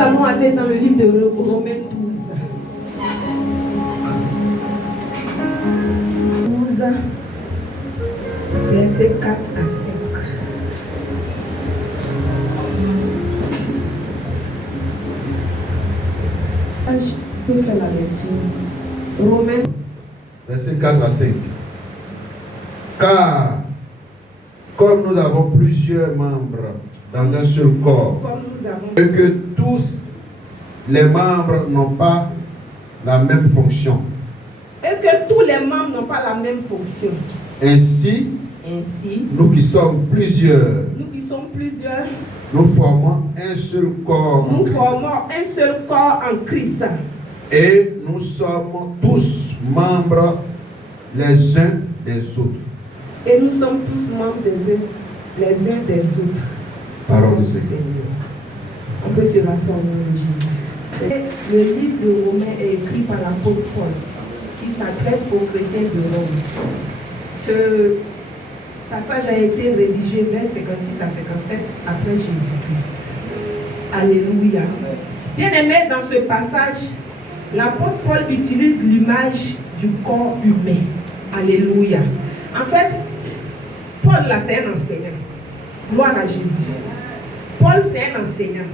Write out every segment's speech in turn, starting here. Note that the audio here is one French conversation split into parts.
allons aller dans le livre de Romains 12. 12, versets 4 à 5. Je peux faire la lecture. Romains. Verset 4 à 5. Car, comme nous avons plusieurs membres dans un seul corps, et que tous les membres n'ont pas la même fonction. Et que tous les membres n'ont pas la même fonction. Ainsi, nous qui sommes plusieurs, nous formons un seul corps en Christ. Formons un seul corps en Christ. Et nous sommes tous membres les uns des autres. Et nous sommes tous membres les uns des autres. Parole du Seigneur. On peut se rasseoir au nom de Jésus. Le livre de Romains est écrit par l'apôtre Paul, qui s'adresse aux chrétiens de Rome. Ce passage a été rédigé vers 56 à 57 après Jésus-Christ. Alléluia. Bien aimé, dans ce passage, l'apôtre Paul utilise l'image du corps humain. Alléluia. En fait, Paul là, c'est un enseignant. Gloire à Jésus. Paul, c'est un enseignant.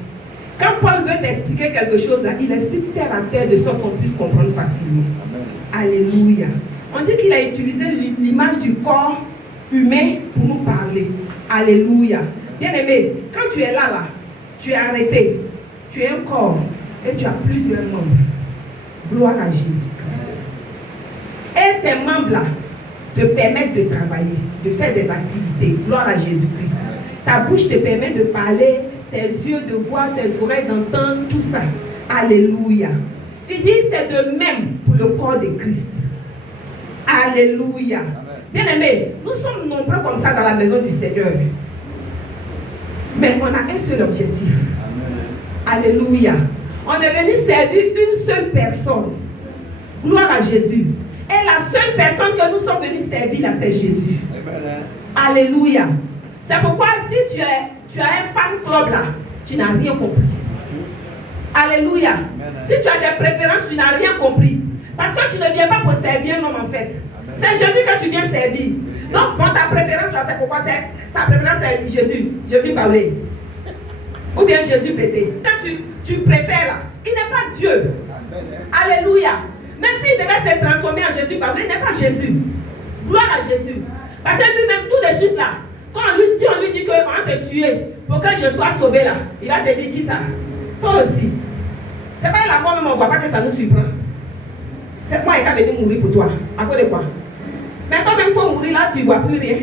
Quand Paul veut t'expliquer quelque chose, là, il explique terre à terre de sorte qu'on puisse comprendre facilement. Amen. Alléluia. On dit qu'il a utilisé l'image du corps humain pour nous parler. Alléluia. Bien aimé, quand tu es là, tu es arrêté. Tu es un corps et tu as plusieurs membres. Gloire à Jésus-Christ. Et tes membres là te permettent de travailler, de faire des activités. Gloire à Jésus-Christ. Ta bouche te permet de parler, tes yeux de voir, tes oreilles d'entendre, tout ça. Alléluia. Il dit c'est de même pour le corps de Christ. Alléluia. Bien aimé, nous sommes nombreux comme ça dans la maison du Seigneur. Mais on a un seul objectif. Amen. Alléluia. On est venu servir une seule personne. Gloire à Jésus. Et la seule personne que nous sommes venus servir là, c'est Jésus. Amen. Alléluia. C'est pourquoi si tu as un fan club là, tu n'as rien compris. Alléluia. Amen. Si tu as des préférences, tu n'as rien compris. Parce que tu ne viens pas pour servir un homme en fait. Amen. C'est Jésus que tu viens servir. Donc, bon, ta préférence là, c'est pourquoi ta préférence c'est Jésus. Jésus parlait. Ou bien Jésus prêtait. Quand tu préfères là, il n'est pas Dieu. Amen. Alléluia. Même s'il devait se transformer en Jésus, il n'est pas Jésus. Gloire à Jésus. Parce que lui-même, tout de suite là, quand on lui dit qu'on va te tuer pour que je sois sauvé là, il va te dire qui ça? Toi aussi. C'est pas la mort même, on ne voit pas que ça nous surprend. C'est moi qui vais mourir pour toi. À cause de quoi? Mais quand même il faut mourir là, tu ne vois plus rien.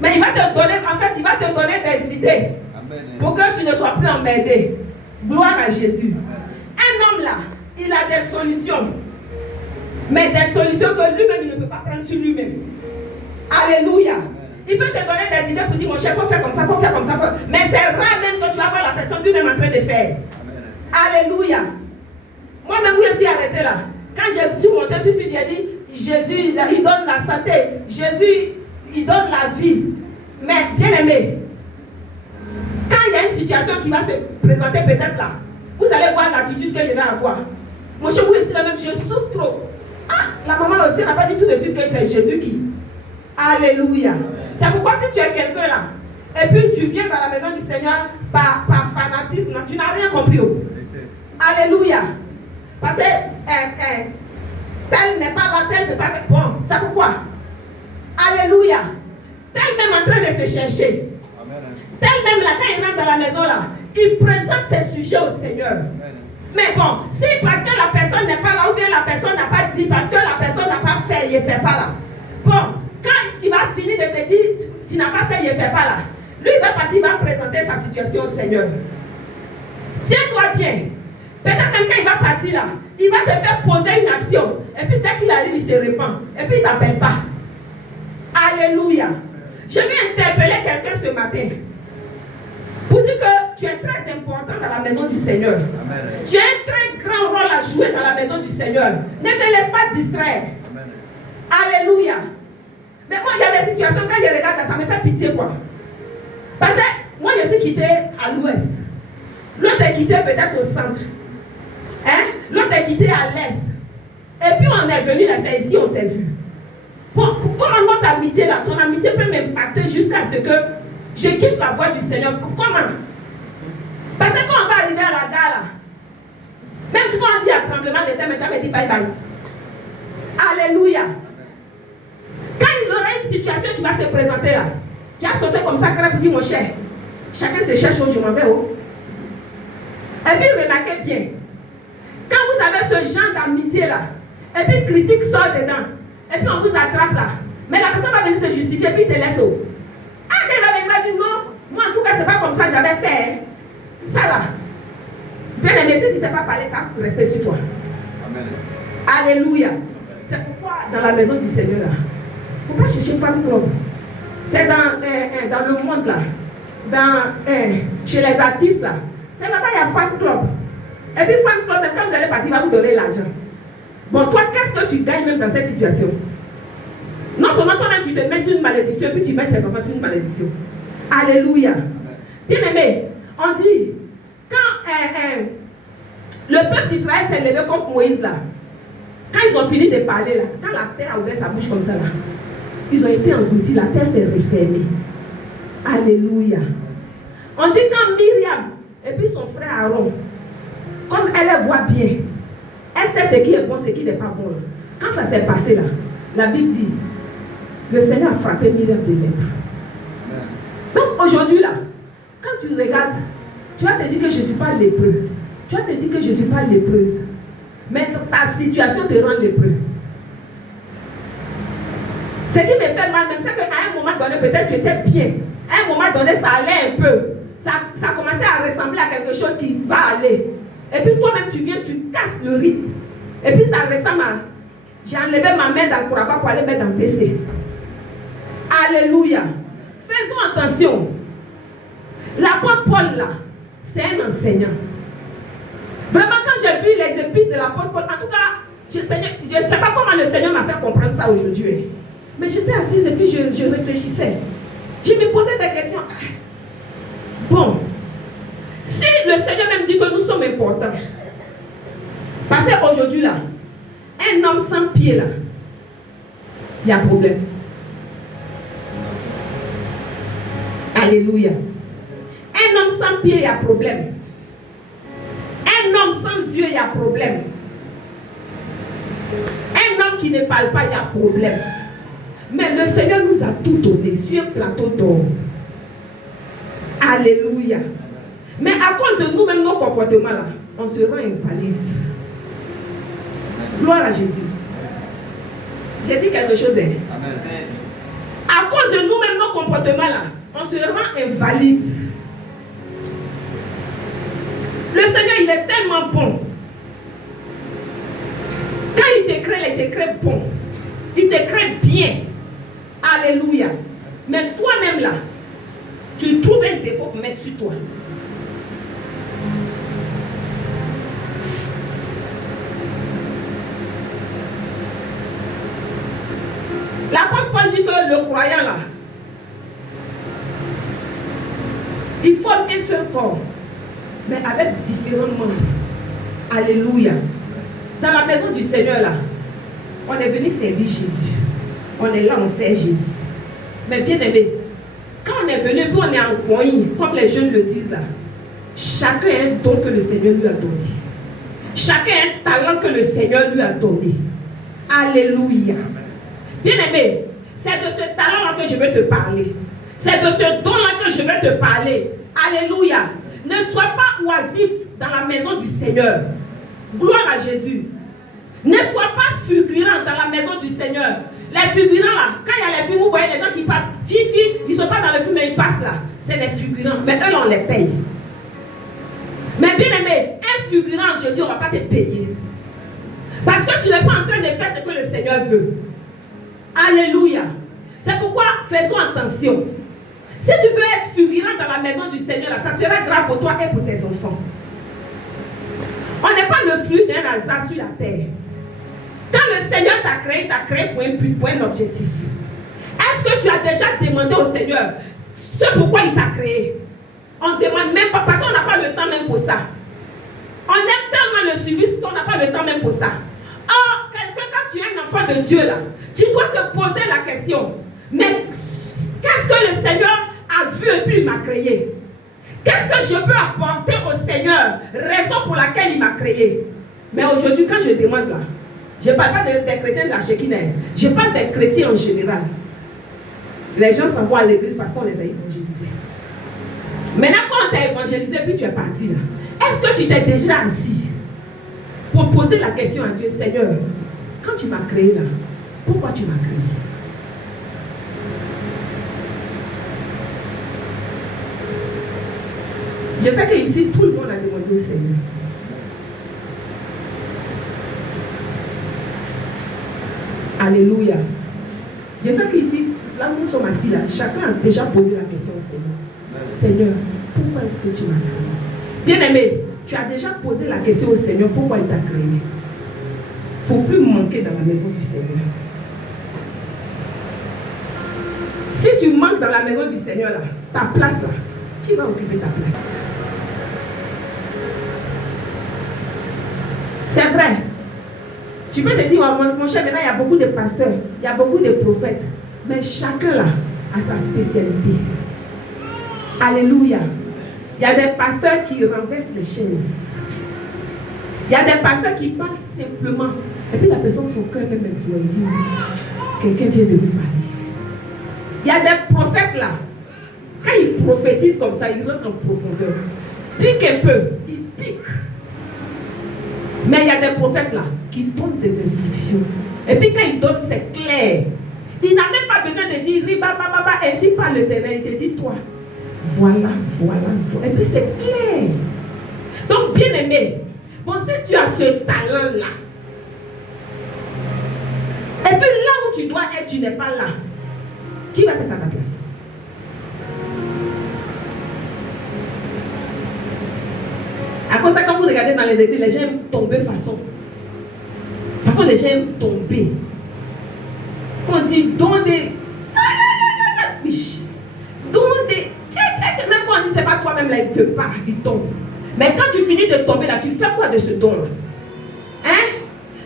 Mais il va te donner, en fait, il va te donner des idées. Amen. Pour que tu ne sois plus emmerdé. Gloire à Jésus. Amen. Un homme là, il a des solutions. Mais des solutions que lui-même, il ne peut pas prendre sur lui-même. Alléluia. Il peut te donner des idées pour dire, mon cher, il faut faire comme ça, il faut faire comme ça. Mais c'est rare même que tu vas voir la personne lui-même en train de faire. Amen. Alléluia. Moi-même, je suis arrêté là. Quand je suis monté tout de suite, j'ai dit, Jésus, il donne la santé. Jésus, il donne la vie. Mais, bien aimé, quand il y a une situation qui va se présenter peut-être là, vous allez voir l'attitude que je vais avoir. Mon cher, vous aussi, la même, je souffre trop. Ah, la maman aussi n'a pas dit tout de suite que c'est Jésus qui. Alléluia. C'est pourquoi si tu es quelqu'un là, et puis tu viens dans la maison du Seigneur par fanatisme, tu n'as rien compris. Alléluia. Parce que tel n'est pas là, tel ne peut pas faire. Bon, c'est pourquoi. Alléluia. Tel même en train de se chercher. Amen. Tel même là, quand il rentre dans la maison là, il présente ses sujets au Seigneur. Amen. Mais bon, si parce que la personne n'est pas là, ou bien la personne n'a pas dit, parce que la personne n'a pas fait, il ne fait pas là. Bon, quand il va finir de te dire, tu n'as pas fait, il ne fait pas là. Lui, il va partir, il va présenter sa situation au Seigneur. Tiens-toi bien. Peut-être même quand il va partir là, il va te faire poser une action. Et puis dès qu'il arrive, il se répand. Et puis il ne t'appelle pas. Alléluia. Je vais interpeller quelqu'un ce matin. Pour dire que tu es très important dans la maison du Seigneur. Amen. Tu as un très grand rôle à jouer dans la maison du Seigneur. Ne te laisse pas distraire. Amen. Alléluia. Mais moi, il y a des situations, quand je regarde, ça me fait pitié quoi. Parce que moi, je suis quitté à l'ouest. L'autre est quitté peut-être au centre. Hein? L'autre est quitté à l'est. Et puis on est venu là, c'est ici, on s'est vu. Comment notre amitié là, ton amitié peut m'impacter jusqu'à ce que je quitte la voie du Seigneur. Comment? Parce que quand on va arriver à la gare là, même si on dit à tremblement de terre, maintenant on me dit bye bye. Alléluia. Quand il y aura une situation qui va se présenter là, qui a sauté comme ça, quand dit mon cher, chacun se cherche où je m'en vais où. Et puis remarquez bien, quand vous avez ce genre d'amitié là, et puis critique sort dedans, et puis on vous attrape là, mais la personne va venir se justifier, et puis il te laisse où. Ah, quand il va venir dire non, moi en tout cas c'est pas comme ça j'avais fait. Ça là. Bien aimé, si tu ne sais pas parler, ça va rester sur toi. Amen. Alléluia. C'est pourquoi dans la maison du Seigneur là, il ne faut pas chercher fan club. C'est dans le monde là, chez les artistes là. C'est là-bas il y a fan club. Et puis fan club, même quand vous allez partir, il va vous donner l'argent. Bon, toi, qu'est-ce que tu gagnes même dans cette situation? Non seulement toi-même tu te mets sur une malédiction, puis tu mets tes enfants sur une malédiction. Alléluia. Bien aimé, on dit, quand le peuple d'Israël s'est levé contre Moïse là, quand ils ont fini de parler là, quand la terre a ouvert sa bouche comme ça là, ils ont été engloutis, la terre s'est refermée. Alléluia. On dit quand Myriam et puis son frère Aaron, comme elle voit bien, elle sait ce qui est bon, ce qui n'est pas bon là. Quand ça s'est passé là, la Bible dit, le Seigneur a frappé Myriam de lèpre. Donc aujourd'hui là, quand tu regardes, tu vas te dire que je ne suis pas lépreux. Tu vas te dire que je ne suis pas lépreuse. Mais ta situation te rend lépreux. Ce qui me fait mal, même c'est qu'à un moment donné, peut-être tu étais bien. À un moment donné, ça allait un peu. Ça commençait à ressembler à quelque chose qui va aller. Et puis toi-même, tu viens, tu casses le rythme. Et puis ça ressemble à... J'ai enlevé ma main dans le courant pour aller mettre dans le PC. Alléluia. Faisons attention. L'apôtre Paul là, c'est un enseignant. Vraiment, quand j'ai vu les épîtres de l'apôtre Paul, en tout cas, je ne sais pas comment le Seigneur m'a fait comprendre ça aujourd'hui. Mais j'étais assise et puis je réfléchissais. Je me posais des questions. Bon, si le Seigneur même dit que nous sommes importants, parce qu'aujourd'hui là, un homme sans pied là, il y a problème. Alléluia. Un homme sans pied, il y a problème. Un homme sans yeux, il y a problème. Un homme qui ne parle pas, il y a problème. Mais le Seigneur nous a tout donné sur un plateau d'or. Alléluia. Mais à cause de nous-mêmes, nos comportements là, on se rend invalide. Gloire à Jésus. J'ai dit quelque chose. Hein? Amen. À cause de nous-mêmes, nos comportements là, on se rend invalide. Le Seigneur, il est tellement bon. Quand il te crée, il te crée bon. Il te crée bien. Alléluia. Mais toi-même là, tu trouves un défaut pour mettre sur toi. L'apôtre Paul dit que le croyant là, il forme un seul corps, mais avec différents membres. Alléluia. Dans la maison du Seigneur là, on est venu servir Jésus. On est là, on sert Jésus. Mais bien aimé, quand on est venu, puis on est en coin, comme les jeunes le disent là, chacun a un don que le Seigneur lui a donné. Chacun a un talent que le Seigneur lui a donné. Alléluia. Bien aimé, c'est de ce talent-là que je veux te parler. C'est de ce don-là que je veux te parler. Alléluia. Ne sois pas oisif dans la maison du Seigneur. Gloire à Jésus. Ne sois pas figurant dans la maison du Seigneur. Les figurants là, quand il y a les films, vous voyez les gens qui passent. Fifi, ils ne sont pas dans le film, mais ils passent là. C'est les figurants. Mais eux, on les paye. Mais bien aimé, un figurant, Jésus, on ne va pas te payer. Parce que tu n'es pas en train de faire ce que le Seigneur veut. Alléluia. C'est pourquoi faisons attention. Si tu veux être figurant dans la maison du Seigneur, là, ça sera grave pour toi et pour tes enfants. On n'est pas le fruit d'un hasard sur la terre. Quand le Seigneur t'a créé pour un but, pour un objectif. Est-ce que tu as déjà demandé au Seigneur ce pourquoi il t'a créé? On ne demande même pas, parce qu'on n'a pas le temps même pour ça. On aime tellement le suivi qu'on n'a pas le temps même pour ça. Or, quelqu'un, quand tu es un enfant de Dieu, là, tu dois te poser la question. Mais qu'est-ce que le Seigneur a vu et puis il m'a créé? Qu'est-ce que je peux apporter au Seigneur? Raison pour laquelle il m'a créé. Mais aujourd'hui, quand je demande là, je ne parle pas des chrétiens de la Shekinah, je parle des chrétiens en général. Les gens s'en vont à l'église parce qu'on les a évangélisés. Maintenant, quand on t'a évangélisé, puis tu es parti là, est-ce que tu t'es déjà assis pour poser la question à Dieu, Seigneur, quand tu m'as créé là, pourquoi tu m'as créé? Je sais qu'ici, tout le monde a demandé au Seigneur. Alléluia. Je sais qu'ici, là où nous sommes assis là, chacun a déjà posé la question au Seigneur. Seigneur, pourquoi est-ce que tu m'as créé? Bien-aimé, tu as déjà posé la question au Seigneur, pourquoi il t'a créé? Il ne faut plus manquer dans la maison du Seigneur. Si tu manques dans la maison du Seigneur là, ta place là, qui va occuper ta place? C'est vrai. Tu peux te dire, oh, mon cher, maintenant il y a beaucoup de pasteurs, il y a beaucoup de prophètes, mais chacun là a sa spécialité. Alléluia. Il y a des pasteurs qui renversent les chaises. Il y a des pasteurs qui parlent simplement. Et puis la personne, son cœur même est sourd. Il dit, quelqu'un vient de lui parler. Il y a des prophètes là. Quand ils prophétisent comme ça, ils rentrent en profondeur. Pique un peu, ils piquent. Mais il y a des prophètes là qui donnent des instructions. Et puis quand ils donnent, c'est clair. Il n'a même pas besoin de dire, riba, baba, ainsi par l'Éternel. Il te dit, toi, voilà. Et puis c'est clair. Donc, bien aimé, bon, si tu as ce talent-là, et puis là où tu dois être, tu n'es pas là, qui va faire ça à ta place? À cause de ça, quand vous regardez dans les églises, les gens aiment tomber façon. Les gens aiment tomber. Quand on dit don des. Don des. Même quand on dit c'est pas toi-même là, il ne peut pas, il tombe. Mais quand tu finis de tomber là, tu fais quoi de ce don-là? Hein?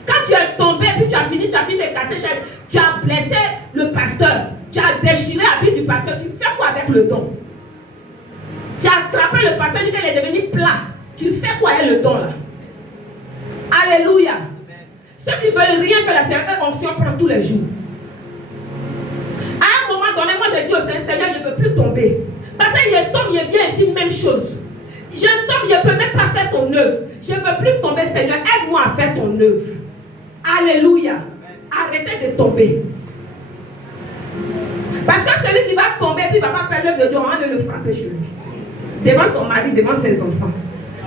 Quand tu es tombé, puis tu as fini de casser, tu as blessé le pasteur, tu as déchiré l'habit du pasteur, tu fais quoi avec le don? Tu as attrapé le pasteur, il est devenu plat. Tu fais quoi avec le don là? Alléluia. Ceux qui veulent rien faire, c'est une onction prend tous les jours. À un moment donné, moi j'ai dit au Seigneur, je ne veux plus tomber. Parce qu'il tombe, il vient ici, même chose. Je tombe, je ne peux même pas faire ton œuvre. Je ne veux plus tomber, Seigneur, aide-moi à faire ton œuvre. Alléluia. Arrêtez de tomber. Parce que celui qui va tomber, puis il ne va pas faire l'œuvre de Dieu, on va le frapper chez lui. Devant son mari, devant ses enfants.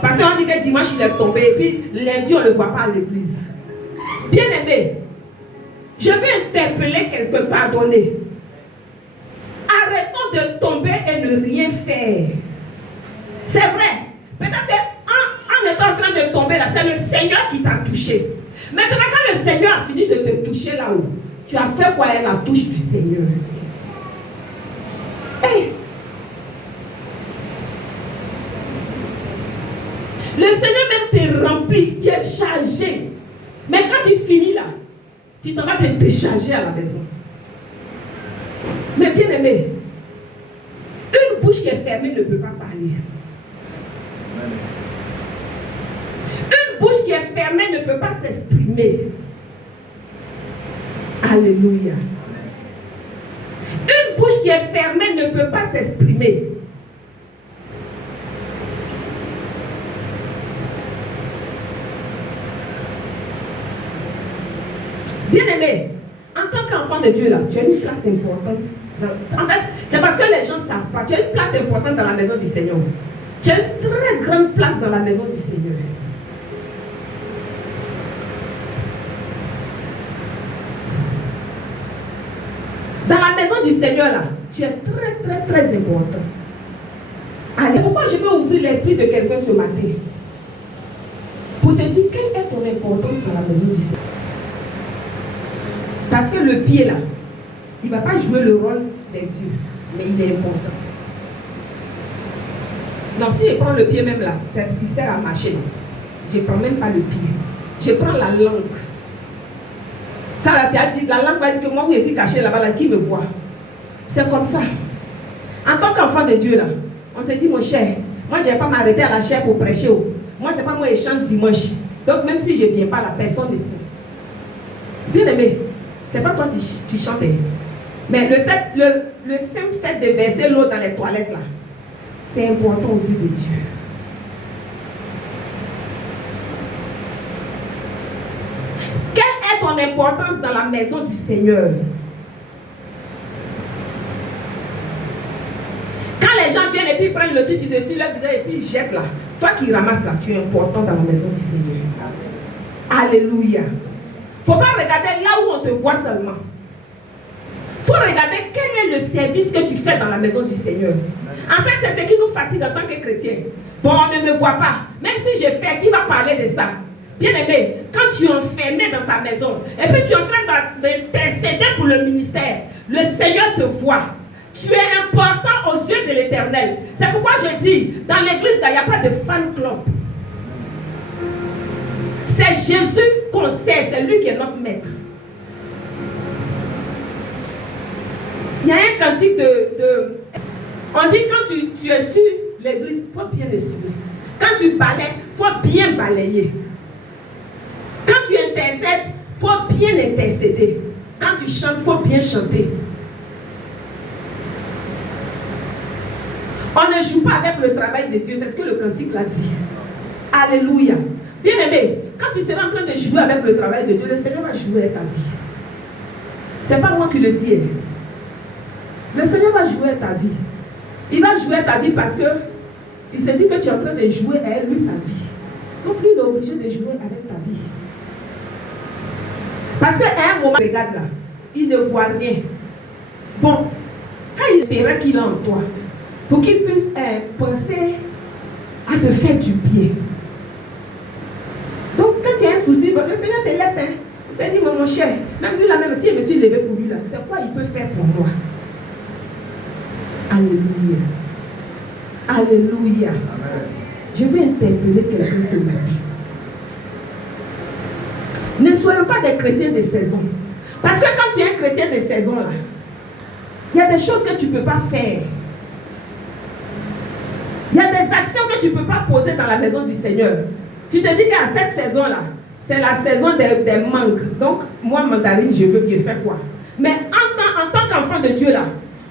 Parce qu'on dit que dimanche il est tombé, et puis lundi on ne le voit pas à l'église. Bien aimé, je vais interpeller quelqu'un, pardonner. Arrêtons de tomber et ne rien faire. C'est vrai. Peut-être qu'en étant en train de tomber là, c'est le Seigneur qui t'a touché. Maintenant, quand le Seigneur a fini de te toucher là-haut, tu as fait quoi avec la touche du Seigneur? Hey. Le Seigneur même te remplit, tu es chargé. Mais quand tu finis là, tu t'en vas te décharger à la maison. Mais bien aimé, une bouche qui est fermée ne peut pas parler. Une bouche qui est fermée ne peut pas s'exprimer. Alléluia. Une bouche qui est fermée ne peut pas s'exprimer. Bien aimé, en tant qu'enfant de Dieu là, tu as une place importante. En fait, c'est parce que les gens ne savent pas. Tu as une place importante dans la maison du Seigneur. Tu as une très grande place dans la maison du Seigneur. Dans la maison du Seigneur là, tu es très important. Allez, pourquoi je veux ouvrir l'esprit de quelqu'un ce matin? Pour te dire quelle est ton importance dans la maison du Seigneur. Parce que le pied là, il ne va pas jouer le rôle des yeux, mais il est important. Non, si je prends le pied même là, il sert à marcher. Je ne prends même pas le pied. Je prends la langue. Ça, là, tu as dit, la langue va dire que moi, je suis caché là-bas, là, qui me voit? C'est comme ça. En tant qu'enfant de Dieu, là, on se dit, mon cher, moi, je ne vais pas m'arrêter à la chair pour prêcher. Moi, ce n'est pas moi qui chante dimanche. Donc, même si je ne viens pas, la personne ne sait. Bien aimé, ce n'est pas toi qui chantes. Mais le simple fait de verser l'eau dans les toilettes, là, c'est important aux yeux de Dieu. Quelle est ton importance dans la maison du Seigneur? Quand les gens viennent et puis prennent le dessus dessus leur visage et puis ils jettent là, toi qui ramasses là, tu es important dans la maison du Seigneur. Alléluia. Il ne faut pas regarder là où on te voit seulement. Il faut regarder quel est le service que tu fais dans la maison du Seigneur. En fait, c'est ce qui nous fatigue en tant que chrétiens. Bon, on ne me voit pas. Même si je fais, qui va parler de ça? Bien aimé, quand tu es enfermé dans ta maison, et puis tu es en train d'intercéder pour le ministère, le Seigneur te voit. Tu es important aux yeux de l'Éternel. C'est pourquoi je dis, dans l'église, il n'y a pas de fan club. C'est Jésus qu'on sait, c'est lui qui est notre maître. Il y a un cantique on dit quand tu es sur l'église, il faut bien essuyer. Quand tu balayes, il faut bien balayer. Quand tu intercèdes, il faut bien intercéder. Quand tu chantes, il faut bien chanter. On ne joue pas avec le travail de Dieu, c'est ce que le cantique l'a dit. Alléluia. Bien aimé, quand tu seras en train de jouer avec le travail de Dieu, le Seigneur va jouer avec ta vie. Ce n'est pas moi qui le dis. Le Seigneur va jouer avec ta vie. Il va jouer avec ta vie parce que il se dit que tu es en train de jouer avec lui sa vie. Donc lui, il est obligé de jouer avec ta vie. Parce qu'à un moment, regarde là, il ne voit rien. Bon, quand il verra qu'il a en toi, pour qu'il puisse penser à te faire du bien. Donc, quand tu as un souci, le Seigneur te laisse. Il s'est dit, mon cher, même lui là, même si je me suis levé pour lui là, c'est quoi il peut faire pour moi? Alléluia. Alléluia. Amen. Je vais interpeller quelqu'un ce matin. Ne soyons pas des chrétiens de saison. Parce que quand tu es un chrétien de saison là, il y a des choses que tu ne peux pas faire. Il y a des actions que tu ne peux pas poser dans la maison du Seigneur. Tu te dis qu'à cette saison-là, c'est la saison des manques. Donc, moi, mandarine, je veux que je fasse quoi? Mais en tant qu'enfant de Dieu, là,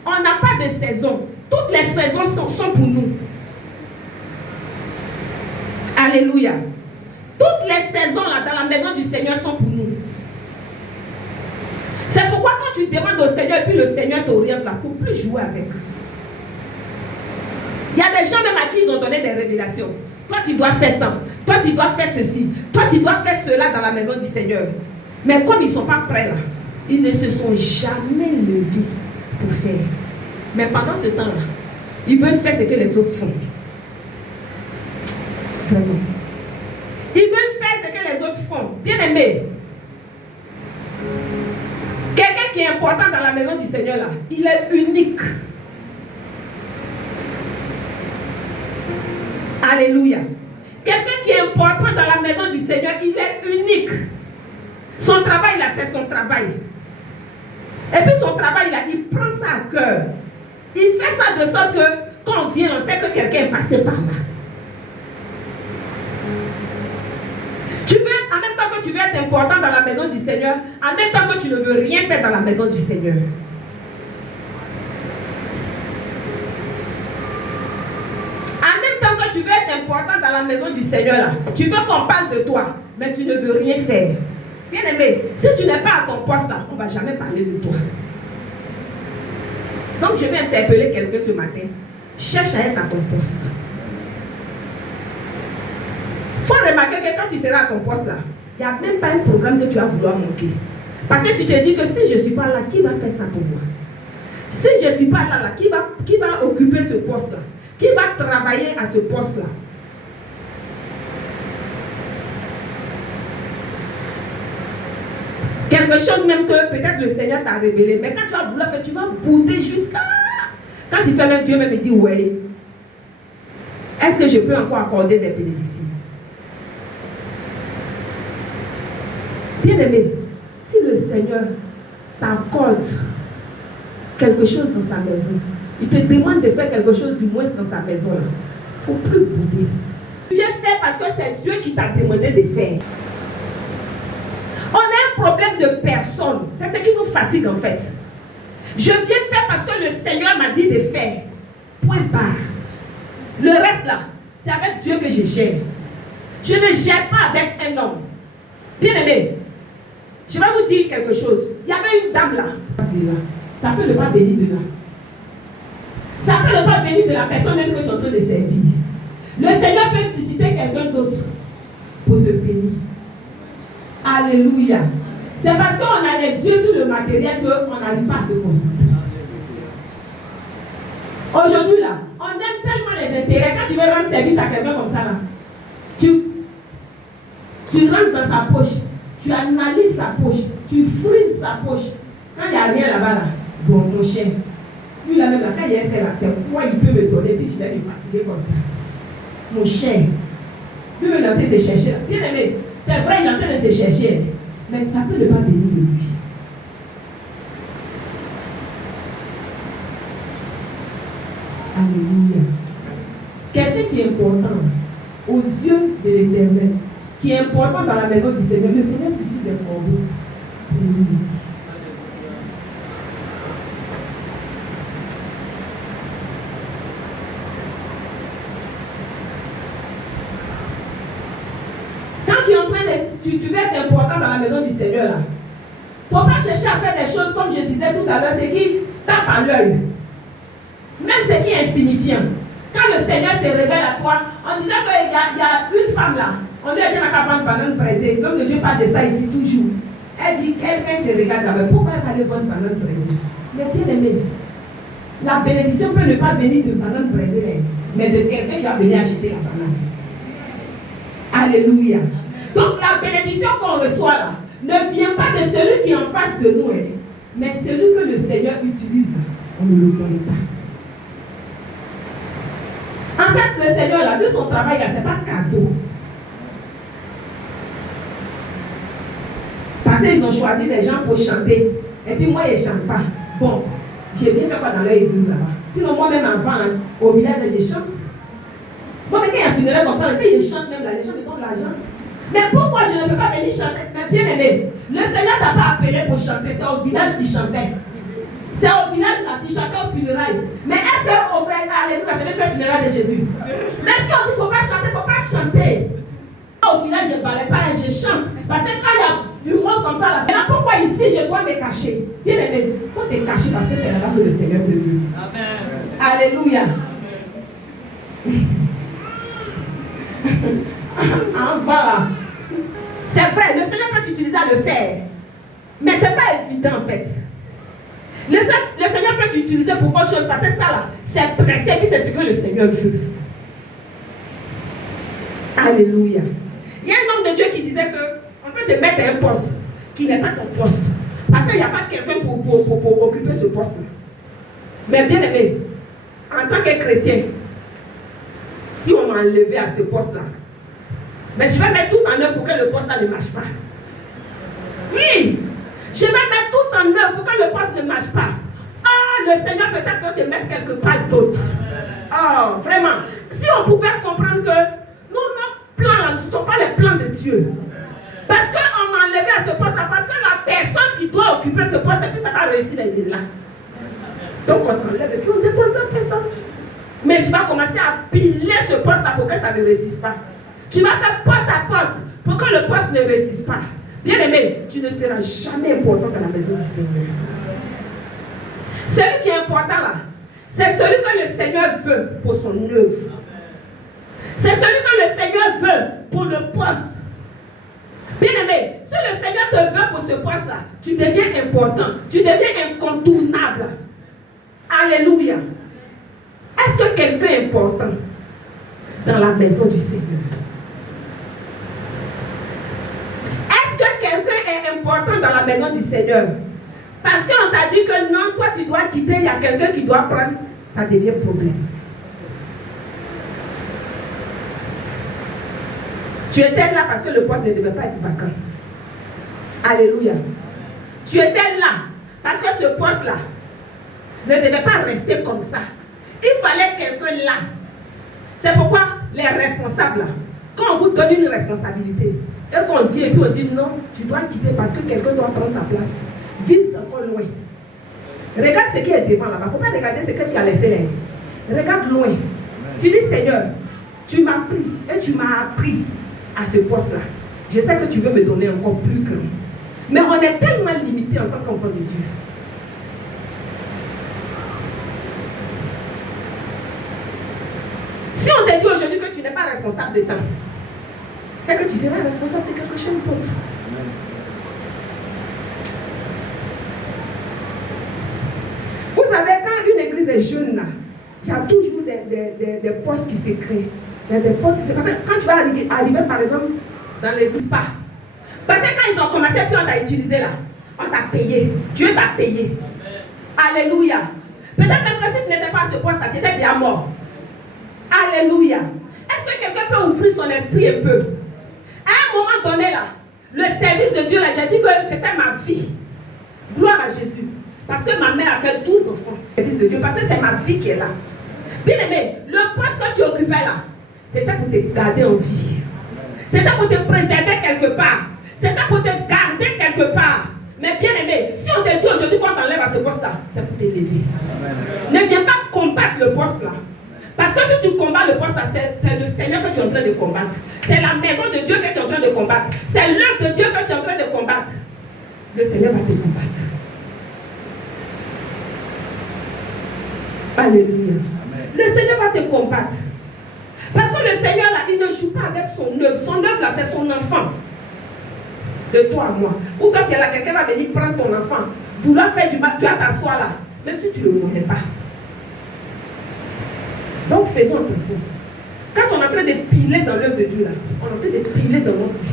on n'a pas de saison. Toutes les saisons sont pour nous. Alléluia. Toutes les saisons, là, dans la maison du Seigneur sont pour nous. C'est pourquoi quand tu demandes au Seigneur et puis le Seigneur t'oriente là, il ne faut plus jouer avec. Il y a des gens même à qui ils ont donné des révélations. Toi, tu dois faire tant. Toi, tu dois faire ceci. Toi, tu dois faire cela dans la maison du Seigneur. Mais comme ils ne sont pas prêts là, ils ne se sont jamais levés pour faire. Mais pendant ce temps-là, ils veulent faire ce que les autres font. Vraiment. Ils veulent faire ce que les autres font. Bien aimé. Quelqu'un qui est important dans la maison du Seigneur là, il est unique. Alléluia. Quelqu'un qui est important dans la maison du Seigneur, il est unique. Son travail là, c'est son travail. Et puis son travail là, il prend ça à cœur. Il fait ça de sorte que quand on vient, on sait que quelqu'un est passé par là. Tu veux, en même temps que tu veux être important dans la maison du Seigneur, en même temps que tu ne veux rien faire dans la maison du Seigneur. En même temps que tu veux être important dans la maison du Seigneur, là, tu veux qu'on parle de toi, mais tu ne veux rien faire. Bien aimé, si tu n'es pas à ton poste là, on ne va jamais parler de toi. Donc je vais interpeller quelqu'un ce matin. Cherche à être à ton poste. Il faut remarquer que quand tu seras à ton poste là, il n'y a même pas un programme que tu vas vouloir manquer. Parce que tu te dis que si je ne suis pas là, qui va faire ça pour moi? Si je ne suis pas là, qui va occuper ce poste là? Qui va travailler à ce poste là? Quelque chose même que peut-être le Seigneur t'a révélé. Mais quand tu vas vouloir faire, tu vas bouder jusqu'à... Quand il fait même Dieu même il dit ouais. est-ce que je peux encore accorder des bénédictions? Bien-aimé, si le Seigneur t'accorde quelque chose dans sa maison, il te demande de faire quelque chose du moins dans sa maison, il ne faut plus bouder. Tu viens faire parce que c'est Dieu qui t'a demandé de faire. On a un problème de personne. C'est ce qui nous fatigue en fait. Je viens faire parce que le Seigneur m'a dit de faire. Point barre. Le reste là, c'est avec Dieu que je gère. Je ne gère pas avec un homme. Bien aimé, je vais vous dire quelque chose. Il y avait une dame là. Ça peut ne pas venir de là. Ça peut ne pas venir de la personne même que tu es en train de servir. Le Seigneur peut susciter quelqu'un d'autre pour te bénir. Alléluia. C'est parce qu'on a les yeux sur le matériel qu'on n'arrive pas à se concentrer. Aujourd'hui là, on aime tellement les intérêts. Quand tu veux rendre service à quelqu'un comme ça là, tu rentres dans sa poche, tu analyses sa poche, tu frises sa poche. Quand il n'y a rien là-bas là, bon mon cher, lui là même là, quand il y a fait là, c'est quoi il peut me donner, puis tu vas me fatiguer comme ça. Mon cher, lui il est en train de se chercher. Bien aimé, c'est vrai, il est en train de se chercher, mais ça peut ne pas venir de lui. Alléluia. Quelqu'un qui est important aux yeux de l'Éternel, qui est important dans la maison du Seigneur, le Seigneur suscite des corbeaux pour lui. Tu veux être important dans la maison du Seigneur là. Il ne faut pas chercher à faire des choses comme je disais tout à l'heure, c'est qui tape à l'œil. Même ce qui est insignifiant. Quand le Seigneur se révèle à toi, on disait qu'il y a une femme là, on lui a dit à la vendre banane pressée. L'homme de Dieu parle de ça ici toujours. Elle dit qu'elle se regarde avec. Pourquoi elle va aller vendre banane pressée? Mais bien aimé, la bénédiction peut ne pas venir de banane pressée, mais de quelqu'un qui a venu acheter la banane. Alléluia. Donc la bénédiction qu'on reçoit là ne vient pas de celui qui est en face de nous, mais celui que le Seigneur utilise, on ne le connaît pas. En fait, le Seigneur là, lui son travail là, ce n'est pas cadeau. Parce qu'ils ont choisi des gens pour chanter, et puis moi ils ne chantent pas. Bon, j'ai bien fait quoi dans leur église là-bas. Sinon moi-même enfant, hein, au village, je chante. Moi, quand il y a un funéraire comme ça, les gens chante même là, les gens me donnent l'argent. Mais pourquoi je ne peux pas venir chanter? Mais bien aimé, le Seigneur t'a pas appelé pour chanter, c'est au village qui chantait. C'est au village là qui chantait au funérailles. Mais est-ce qu'au Alléluia, ça venait faire le funérail de Jésus? Mais est-ce qu'on dit qu'il ne faut pas chanter, il ne faut pas chanter? Au village, je ne parlais pas et je chante. Parce que quand il y a du monde comme ça, là, c'est là pourquoi ici je dois me cacher. Bien aimé, il faut te cacher parce que c'est là que le Seigneur te veut. Amen. Alléluia. Voilà. C'est vrai, le Seigneur peut t'utiliser à le faire. Mais ce n'est pas évident en fait. Le Seigneur peut t'utiliser pour autre chose parce que ça là, c'est pressé et c'est ce que le Seigneur veut. Alléluia. Il y a un homme de Dieu qui disait que on peut te mettre un poste qui n'est pas ton poste. Parce qu'il n'y a pas quelqu'un pour occuper ce poste-là. Mais bien aimé, en tant que chrétien, si on m'a enlevé à ce poste-là, mais je vais mettre tout en œuvre pour que le poste-là ne marche pas. Oui, je vais mettre tout en œuvre pour que le poste ne marche pas. Ah, le Seigneur peut-être va te mettre quelque part d'autre. Oh, vraiment. Si on pouvait comprendre que nos plans ne sont pas les plans de Dieu. Parce qu'on m'a enlevé à ce poste-là, parce que la personne qui doit occuper ce poste, et puis ça va réussir d'être là. Donc on t'enlève et puis on dépose la personne. Mais tu vas commencer à piler ce poste-là pour que ça ne réussisse pas. Tu vas faire porte à porte pour que le poste ne réussisse pas. Bien aimé, tu ne seras jamais important dans la maison du Seigneur. Celui qui est important là, c'est celui que le Seigneur veut pour son œuvre. C'est celui que le Seigneur veut pour le poste. Bien aimé, si le Seigneur te veut pour ce poste-là, tu deviens important, tu deviens incontournable. Alléluia. Est-ce que quelqu'un est important dans la maison du Seigneur? Est-ce que quelqu'un est important dans la maison du Seigneur? Parce qu'on t'a dit que non, toi tu dois quitter, il y a quelqu'un qui doit prendre, ça devient problème. Tu étais là parce que le poste ne devait pas être vacant. Alléluia. Tu étais là parce que ce poste-là ne devait pas rester comme ça. Il fallait quelqu'un là. C'est pourquoi les responsables là, quand on vous donne une responsabilité, et qu'on dit, et puis on dit non, tu dois quitter parce que quelqu'un doit prendre ta place. Vise encore loin. Regarde ce qui est devant là-bas. Il ne faut pas regarder ce que tu as laissé là. Regarde loin. Tu dis, Seigneur, tu m'as pris et tu m'as appris à ce poste-là. Je sais que tu veux me donner encore plus grand. Mais on est tellement limité en tant qu'enfant de Dieu. Si on te dit aujourd'hui que tu n'es pas responsable de temps, c'est que tu seras responsable de quelque chose d'autre. Vous savez, quand une église est jeune, là, il y a toujours des postes qui se créent. Il y a des postes qui se créent. Quand tu vas arriver par exemple, dans l'église, pas. Parce que quand ils ont commencé, puis on t'a utilisé là, on t'a payé. Dieu t'a payé. Alléluia. Peut-être même que si tu n'étais pas à ce poste-là, tu étais déjà mort. Alléluia. Est-ce que quelqu'un peut ouvrir son esprit un peu? À un moment donné là, le service de Dieu là, j'ai dit que c'était ma vie. Gloire à Jésus. Parce que ma mère a fait 12 enfants. Le service de Dieu, parce que c'est ma vie qui est là. Bien aimé, le poste que tu occupais là, c'était pour te garder en vie. C'était pour te préserver quelque part. C'était pour te garder quelque part. Mais bien aimé, si on te dit aujourd'hui qu'on t'enlève à ce poste là, c'est pour t'élever. Ne viens pas combattre le poste là. Parce que si tu combats le poste, c'est le Seigneur que tu es en train de combattre. C'est la maison de Dieu que tu es en train de combattre. C'est l'œuvre de Dieu que tu es en train de combattre. Le Seigneur va te combattre. Alléluia. Le Seigneur va te combattre. Parce que le Seigneur là, il ne joue pas avec son œuvre. Son œuvre là, c'est son enfant. De toi à moi. Ou quand tu es là, quelqu'un va venir prendre ton enfant, vouloir faire du mal, tu vas t'asseoir là. Même si tu ne le connais pas. Donc faisons attention. Quand on est en train de piler dans l'œuvre de Dieu, là, on est en train de piler dans notre vie.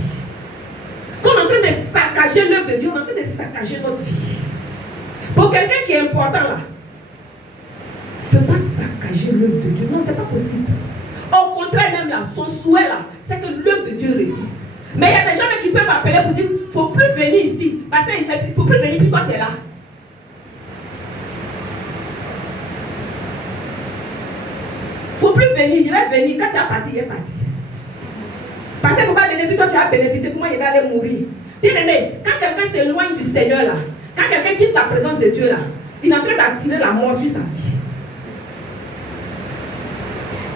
Quand on est en train de saccager l'œuvre de Dieu, on est en train de saccager notre vie. Pour quelqu'un qui est important là, ne peut pas saccager l'œuvre de Dieu. Non, ce n'est pas possible. Au contraire, même là, son souhait là, c'est que l'œuvre de Dieu réussisse. Mais il y a des gens qui peuvent m'appeler pour dire il ne faut plus venir ici. Parce qu'il ne faut plus venir, puis toi tu es là. Il ne faut plus venir, je vais venir. Quand tu es parti, il est parti. Parce qu'il ne faut pas venir, puis toi tu vas bénéficier. Pour moi, il va aller mourir. Bien aimé, quand quelqu'un s'éloigne du Seigneur là, quand quelqu'un quitte la présence de Dieu là, il est en train d'attirer la mort sur sa vie.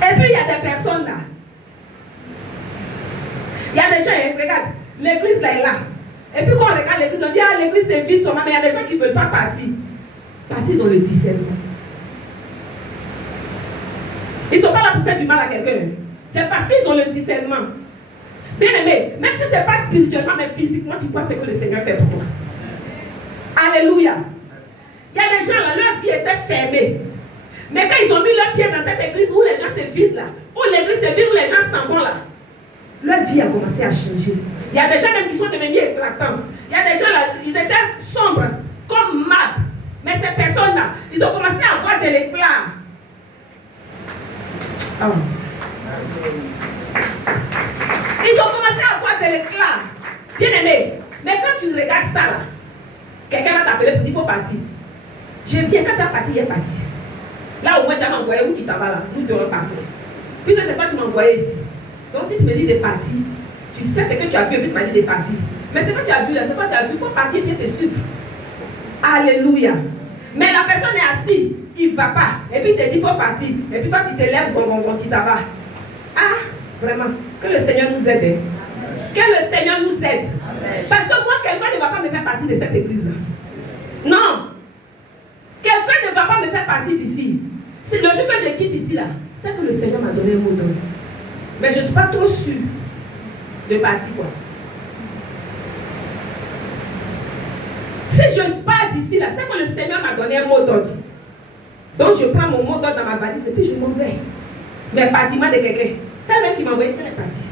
Et puis il y a des personnes là. Il y a des gens, regarde, l'église là est là. Et puis quand on regarde l'église, on dit ah l'église c'est vide seulement, mais il y a des gens qui ne veulent pas partir. Parce qu'ils ont le discernement. Ils ne sont pas là pour faire du mal à quelqu'un. C'est parce qu'ils ont le discernement. Bien aimé, même si ce n'est pas spirituellement, mais physiquement, tu vois ce que le Seigneur fait pour toi. Alléluia. Il y a des gens là, leur vie était fermée. Mais quand ils ont mis leurs pieds dans cette église où les gens se vident là, où l'église se vide, où les gens s'en vont là, leur vie a commencé à changer. Il y a des gens même qui sont devenus éclatants. Il y a des gens là, ils étaient sombres, comme marbre. Mais ces personnes-là, ils ont commencé à avoir de l'éclat. Oh. Ils ont commencé à avoir de l'éclat. Bien aimé, mais quand tu regardes ça là, quelqu'un va t'appeler pour dire qu'il faut partir. Je viens, quand tu as parti, il est parti. Là au moins tu as m'envoyé où tu t'en vas là, nous devons partir. Puis je ne sais pas, tu m'as envoyé ici. Donc si tu me dis de partir, tu sais ce que tu as vu et puis tu m'as dit de partir. Mais ce que tu as vu là, c'est quoi tu as vu, il faut partir et bien te suivre. Alléluia. Mais la personne est assise, il ne va pas. Et puis il te dit il faut partir. Et puis toi tu te lèves, tu t'en vas. Ah, vraiment, que le Seigneur nous aide. Que le Seigneur nous aide. Amen. Parce que moi, quelqu'un ne va pas me faire partie de cette église. Non. Quelqu'un ne va pas me faire partie d'ici. C'est le jour que je quitte ici là, c'est que le Seigneur m'a donné un mot d'ordre. Mais je ne suis pas trop sûre de partir quoi. Si je pars d'ici là, c'est que le Seigneur m'a donné un mot d'ordre. Donc je prends mon mot d'ordre dans ma valise et puis je m'en vais. Mais partiment de quelqu'un. Celle-là qui m'a envoyé, c'est partie.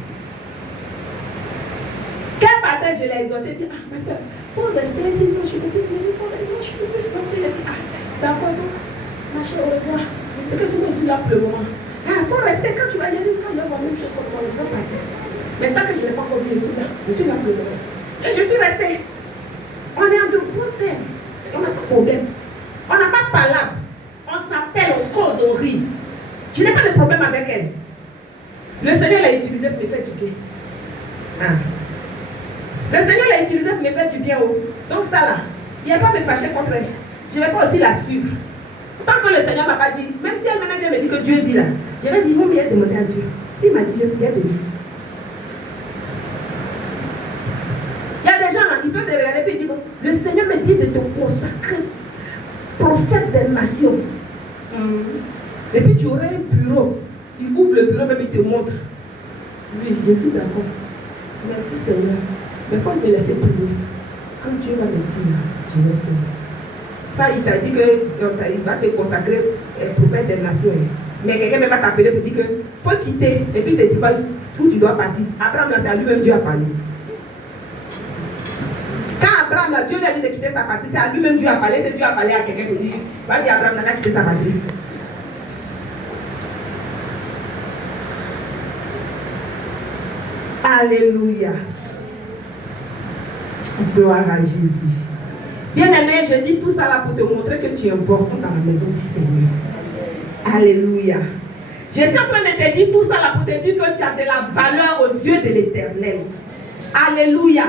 Quel partait, je l'ai exhorté, dit, ah ma soeur, pour rester, dit, non, je peux plus venir, je peux plus rentrer. Elle dit, ah, d'accord, donc, ma chère, au revoir. C'est que je me suis là pour le moment. Ah, pour rester, quand tu vas y aller, quand il y a la même chose pour moi, je vais partir. Mais tant que je n'ai pas encore vu, je suis là pour le moment. Et je suis restée. On est en de bons termes. On n'a pas de problème. On n'a pas de palabre. On s'appelle, on cause, on rit. Je n'ai pas de problème avec elle. Le Seigneur l'a utilisé pour me faire du bien. Ah. Le Seigneur l'a utilisé pour me faire du bien. Oh. Donc ça là, il n'y a pas à me fâcher contre elle. Je ne vais pas aussi la suivre. Tant que le Seigneur ne m'a pas dit, même si elle maintenant vient me dire que Dieu dit là, je vais dire, il vaut mieux demander à Dieu. S'il m'a dit, je vais te dire. Il y a des gens là, ils peuvent te regarder et dire, bon, le Seigneur me dit de te consacrer prophète des nations. Et puis tu aurais un bureau. Il ouvre le bureau, même il te montre. Oui, je suis d'accord. Merci Seigneur. Mais il faut me laisser prier. Quand Dieu va me dire, je vais faire. Ça, il t'a dit qu'il va te consacrer prophète des nations. Mais quelqu'un va t'appeler pour dire qu'il faut quitter. Et puis il te dit pas où tu dois partir. Abraham, c'est à lui-même Dieu a parlé. Quand Abraham, là, Dieu lui a dit de quitter sa patrie, c'est à lui-même Dieu a parlé. C'est Dieu a parlé à quelqu'un pour dire, va dire Abraham n'a quitté sa patrie. Alléluia. Gloire à Jésus. Bien-aimé, je dis tout ça là pour te montrer que tu es important dans la maison du Seigneur. Alléluia. Je suis en train de te dire tout ça là pour te dire que tu as de la valeur aux yeux de l'Éternel. Alléluia.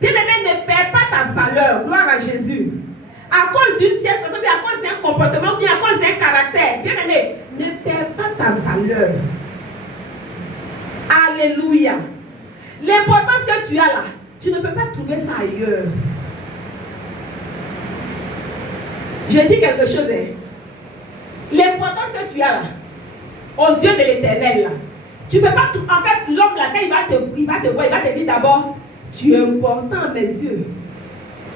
Bien-aimé, ne perds pas ta valeur. Gloire à Jésus. À cause d'une tierce personne, à cause d'un comportement, bien à cause d'un caractère. Bien-aimé, ne perds pas ta valeur. Alléluia. L'importance que tu as là, tu ne peux pas trouver ça ailleurs. Je dis quelque chose. Hein. L'importance que tu as là, aux yeux de l'Éternel, là, tu ne peux pas. En fait, l'homme là, quand il va te voir, il va te dire d'abord, tu es important à mes yeux.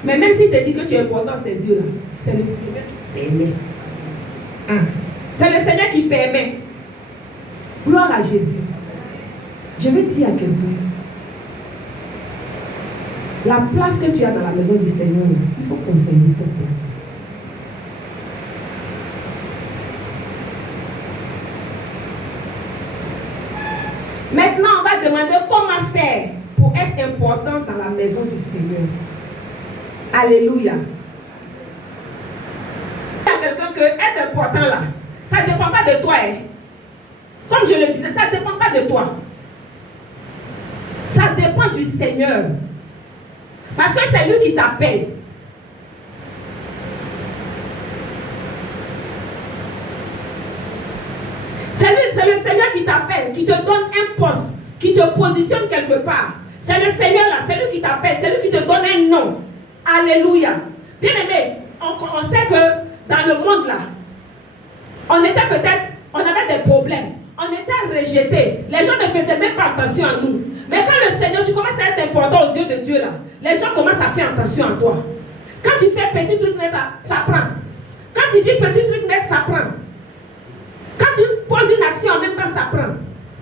Mais même s'il te dit que tu es important à ses yeux, là, c'est le Seigneur qui permet. C'est le Seigneur qui permet. Gloire à Jésus. Je vais dire à quelqu'un, la place que tu as dans la maison du Seigneur, il faut conseiller cette place. Maintenant, on va demander comment faire pour être important dans la maison du Seigneur. Alléluia. Il y a quelqu'un que être important là, ça ne dépend pas de toi. Hein. Comme je le disais, ça ne dépend pas de toi. Ça dépend du Seigneur. Parce que c'est lui qui t'appelle. C'est le Seigneur qui t'appelle, qui te donne un poste, qui te positionne quelque part. C'est le Seigneur là, c'est lui qui t'appelle, c'est lui qui te donne un nom. Alléluia. Bien aimé, on sait que dans le monde là, on avait des problèmes. On était rejetés. Les gens ne faisaient même pas attention à nous. Mais quand le Seigneur, tu commences à être important aux yeux de Dieu là, les gens commencent à faire attention à toi. Quand tu fais petit truc net là, ça prend. Quand tu dis petit truc net, ça prend. Quand tu poses une action en même temps, ça prend.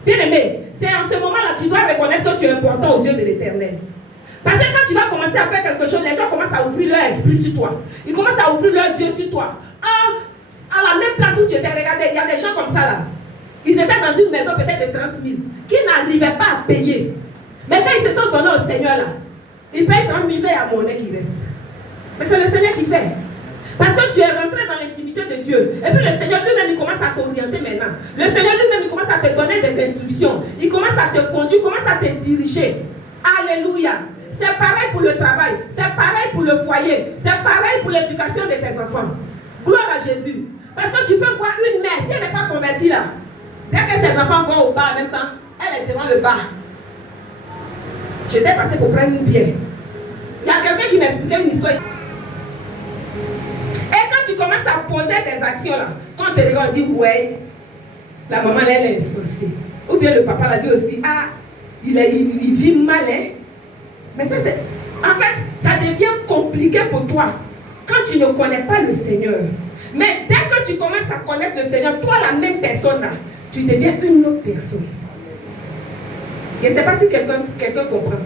Bien aimé, c'est en ce moment-là que tu dois reconnaître que tu es important aux yeux de l'Éternel. Parce que quand tu vas commencer à faire quelque chose, les gens commencent à ouvrir leur esprit sur toi. Ils commencent à ouvrir leurs yeux sur toi. À la même place où tu étais, regardez, il y a des gens comme ça là. Ils étaient dans une maison peut-être de 30 000, qui n'arrivaient pas à payer. Mais quand ils se sont donnés au Seigneur là, ils payent 30 000 à monnaie qui reste. Mais c'est le Seigneur qui fait. Parce que tu es rentré dans l'intimité de Dieu. Et puis le Seigneur lui-même, il commence à t'orienter maintenant. Le Seigneur lui-même, il commence à te donner des instructions. Il commence à te conduire, il commence à te diriger. Alléluia. C'est pareil pour le travail. C'est pareil pour le foyer. C'est pareil pour l'éducation de tes enfants. Gloire à Jésus. Parce que tu peux voir une mère, si elle n'est pas convertie là, dès que ses enfants vont au bar en même temps, elle est devant le bar. J'étais passé pour prendre une bière. Il y a quelqu'un qui m'expliquait une histoire. Et quand tu commences à poser des actions là, quand on te regarde, on dit ouais, la maman là, elle est insensée. Ou bien le papa là, lui aussi, il vit mal. Hein? Mais ça c'est. En fait, ça devient compliqué pour toi quand tu ne connais pas le Seigneur. Mais dès que tu commences à connaître le Seigneur, toi la même personne là, tu deviens une autre personne. Je ne sais pas si quelqu'un comprend.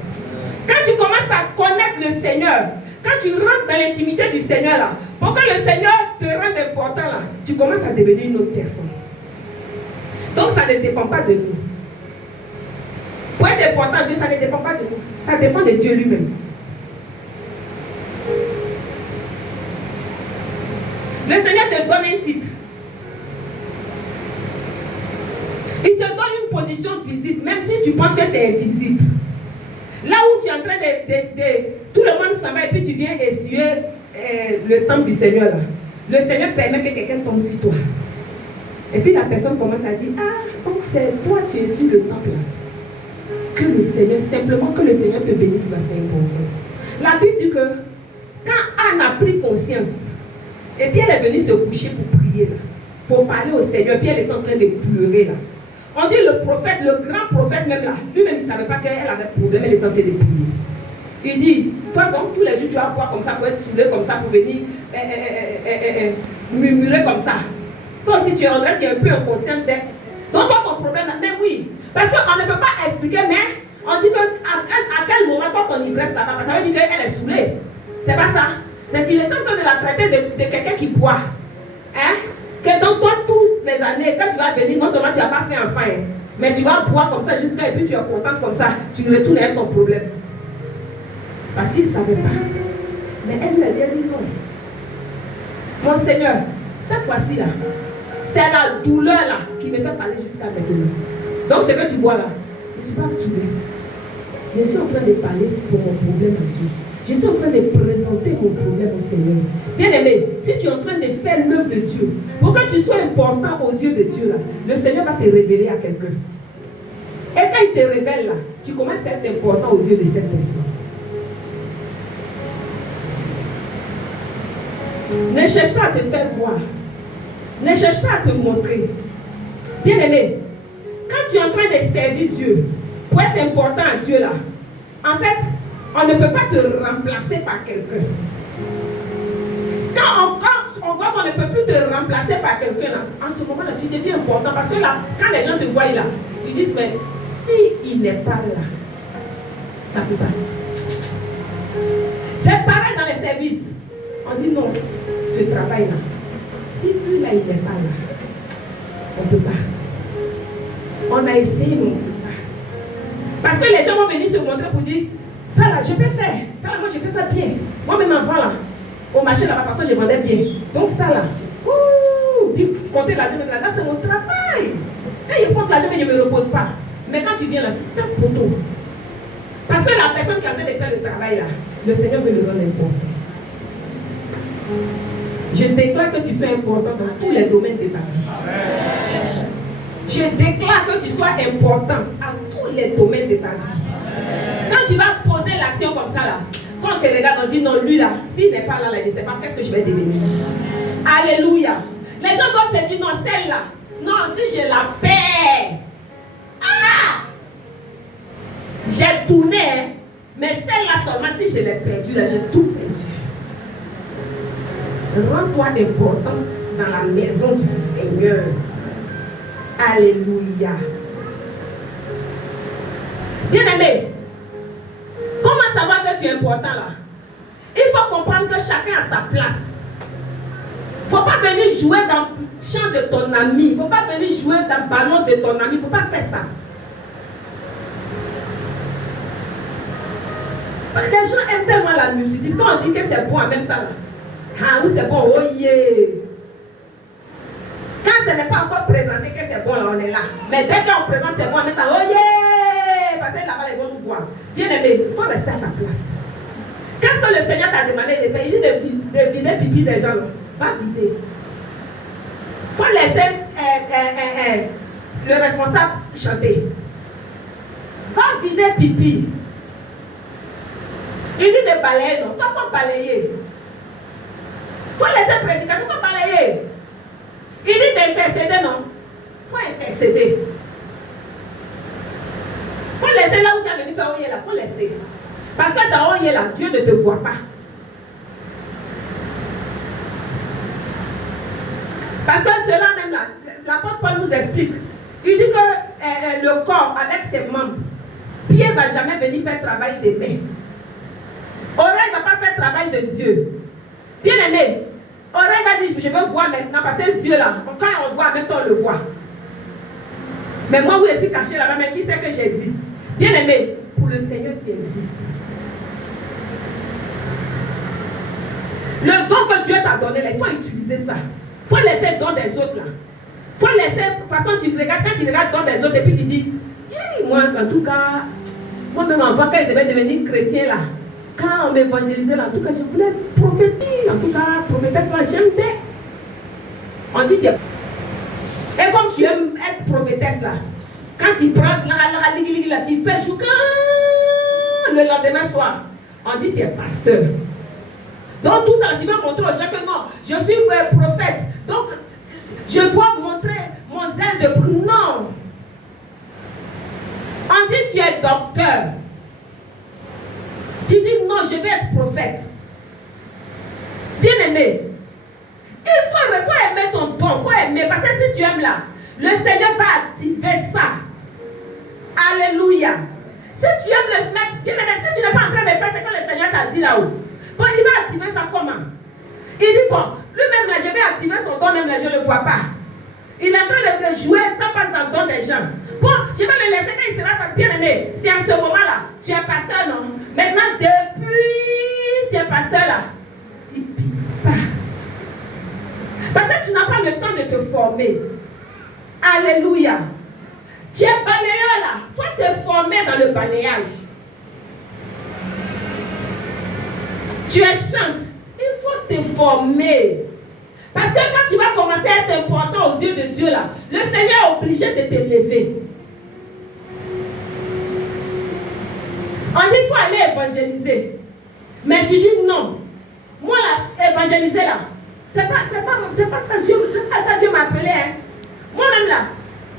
Quand tu commences à connaître le Seigneur, quand tu rentres dans l'intimité du Seigneur là, pour que le Seigneur te rende important là, tu commences à devenir une autre personne. Donc ça ne dépend pas de nous. Pour être être important à Dieu, ça ne dépend pas de nous. Ça dépend de Dieu lui-même. Le Seigneur te donne un titre. Il te donne une position visible, même si tu penses que c'est invisible. Là où tu es en train de tout le monde s'en va et puis tu viens essuyer le temple du Seigneur là. Le Seigneur permet que quelqu'un tombe sur toi. Et puis la personne commence à dire, ah, donc c'est toi tu es sur le temple là. Que le Seigneur, simplement que le Seigneur te bénisse là, c'est important. La Bible dit que quand Anne a pris conscience, et puis elle est venue se coucher pour prier là, pour parler au Seigneur, puis elle est en train de pleurer là. On dit le prophète, le grand prophète même là, lui-même il ne savait pas qu'elle avait problème, elle est en train de prier. Il dit, toi donc tous les jours tu vas boire comme ça pour être saoulé comme ça pour venir murmurer comme ça. Toi aussi tu es en train, tu es un peu inconscient d'être. Donc toi ton problème, mais oui, parce qu'on ne peut pas expliquer, mais on dit qu'à quel moment toi ton ivresse là-bas, ça veut dire qu'elle est saoulée. C'est pas ça. C'est qu'il est en train de la traiter de quelqu'un qui boit. Hein? Que donc toi, toutes les années, quand tu vas venir, non seulement tu n'as pas fait un faille, mais tu vas boire comme ça jusqu'à et puis tu es contente comme ça, tu retournes avec ton problème. Parce qu'il ne savait pas. Mais elle lui a dit non. Mon Seigneur, cette fois-ci là, c'est la douleur là qui me fait parler jusqu'à maintenant. Donc ce que tu vois là, je ne suis pas saoulée. Je suis en train de parler pour mon problème à Dieu. Je suis en train de présenter mon problème au Seigneur. Bien aimé, si tu es en train de faire l'œuvre de Dieu, pour que tu sois important aux yeux de Dieu, là, le Seigneur va te révéler à quelqu'un. Et quand il te révèle, là, tu commences à être important aux yeux de cette personne. Ne cherche pas à te faire voir. Ne cherche pas à te montrer. Bien aimé, quand tu es en train de servir Dieu, pour être important à Dieu, là, en fait, on ne peut pas te remplacer par quelqu'un. Quand on voit qu'on ne peut plus te remplacer par quelqu'un, là, en ce moment-là, tu deviens important. Parce que là, quand les gens te voient là, ils disent, mais s'il n'est pas là, ça ne peut pas. C'est pareil dans les services. On dit non, ce travail-là, si lui là, il n'est pas là, on ne peut pas. On a essayé, mais on ne peut pas. Parce que les gens vont venir se montrer pour dire, ça là, je peux faire. Ça là, moi, je fais ça bien. Moi-même, avant là, au marché là-bas, parce que je vendais bien. Donc ça là, puis compter l'argent, là, c'est mon travail. Quand il compte l'argent, je ne me repose pas. Mais quand tu viens là, tu tapes photo. Parce que la personne qui est en train de faire le travail là, le Seigneur veut le rendre important. Je déclare que tu sois important dans tous les domaines de ta vie. Je déclare que tu sois important à tous les domaines de ta vie. Quand tu vas poser l'action comme ça là, quand on te regarde, on dit non, lui là, s'il n'est pas là, je ne sais pas, qu'est-ce que je vais devenir. Alléluia. Les gens doivent se dire non, celle-là, non, si je la perds, j'ai tourné, hein, mais celle-là seulement, si je l'ai perdue, là, j'ai tout perdu. Rends-toi important dans la maison du Seigneur. Alléluia. Bien-aimé, comment savoir que tu es important là? Il faut comprendre que chacun a sa place. Il ne faut pas venir jouer dans le champ de ton ami. Il ne faut pas venir jouer dans le ballon de ton ami. Il ne faut pas faire ça. Les gens aiment tellement la musique. Quand on dit que c'est bon en même temps là. Ah oui, c'est bon, oh yeah. Quand ce n'est pas encore présenté que c'est bon, là, on est là. Mais dès qu'on présente, c'est bon, on met ça, oh yeah. Parce que là-bas, les gens nous voient. Bien aimé, il faut rester à ta place. Qu'est-ce que le Seigneur t'a demandé de faire? Il dit de vider pipi des gens, là. Va vider. Il faut laisser le responsable chanter. Va vider pipi. Il dit de balayer, non? Toi, il faut balayer. Il faut laisser prédication, il faut balayer. Il dit d'intercéder, non? Il faut intercéder. Il faut laisser là où tu as venu faire oyer là. Il faut laisser. Parce que dans oyer là, Dieu ne te voit pas. Parce que cela même là, l'apôtre Paul nous explique. Il dit que le corps avec ses membres, pied ne va jamais venir faire travail des mains. Oreille ne va pas faire travail des yeux. Bien aimé, oreille va dire, je veux voir maintenant, parce que les yeux là, quand on voit, en même temps on le voit. Mais moi, vous êtes caché là-bas, mais qui sait que j'existe? Bien-aimé, pour le Seigneur, tu existes. Le don que Dieu t'a donné, là, il faut utiliser ça. Il faut laisser le don des autres là. Il faut laisser, de toute façon, tu regardes, quand tu regardes le don des autres et puis tu dis, moi en tout cas, moi-même en tant que je devais devenir chrétien là, quand on m'évangélisait là, en tout cas, je voulais prophétiser, en tout cas, prophétesse là, j'aime bien. On dit, et comme tu aimes être prophétesse là, quand tu prends là, tu fais jouer le lendemain soir, on dit, tu es pasteur. Donc tout ça, tu veux montrer aux gens que non, je suis prophète. Donc, je dois montrer mon zèle de... Non. On dit tu es docteur. Tu dis non, je vais être prophète. Bien-aimé, il faut aimer ton don, il faut aimer. Parce que si tu aimes là, le Seigneur va activer ça. Alléluia. Si tu aimes le Seigneur, bien-aimé, si tu n'es pas en train de faire ce que le Seigneur t'a dit là-haut, bon, il va activer ça comment? Il dit bon, lui-même là, je vais activer son don, même là, je ne le vois pas. Il est en train de jouer, ça passe dans le don des gens. Bon, je vais le laisser quand il sera bien aimé. Si en ce moment-là, tu es pasteur, non? Maintenant, depuis tu es pasteur là, tu ne piques pas. Parce que tu n'as pas le temps de te former. Alléluia. Tu es balayeur là, il faut te former dans le balayage. Tu es chante, il faut te former. Parce que quand tu vas commencer à être important aux yeux de Dieu là, le Seigneur est obligé de t'élever. On dit qu'il faut aller évangéliser. Mais tu dis non. Moi là, évangéliser là, c'est pas ça Dieu m'a appelé. Hein. Moi-même là,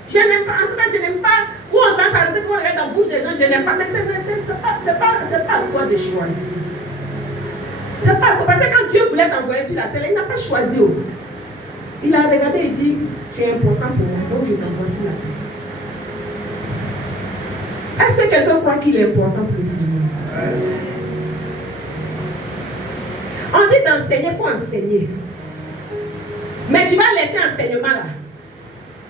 je n'aime pas, en tout cas je n'aime pas, où on s'en s'arrête, où on regarde dans la bouche des gens, je n'aime pas, mais c'est pas à toi de choisir. C'est pas parce que quand Dieu voulait t'envoyer sur la terre, il n'a pas choisi. Il a regardé et dit, tu es important pour moi, donc je t'envoie sur la terre. Est-ce que quelqu'un croit qu'il est important pour le Seigneur? On dit d'enseigner, il faut enseigner. Mais tu vas laisser enseignement là.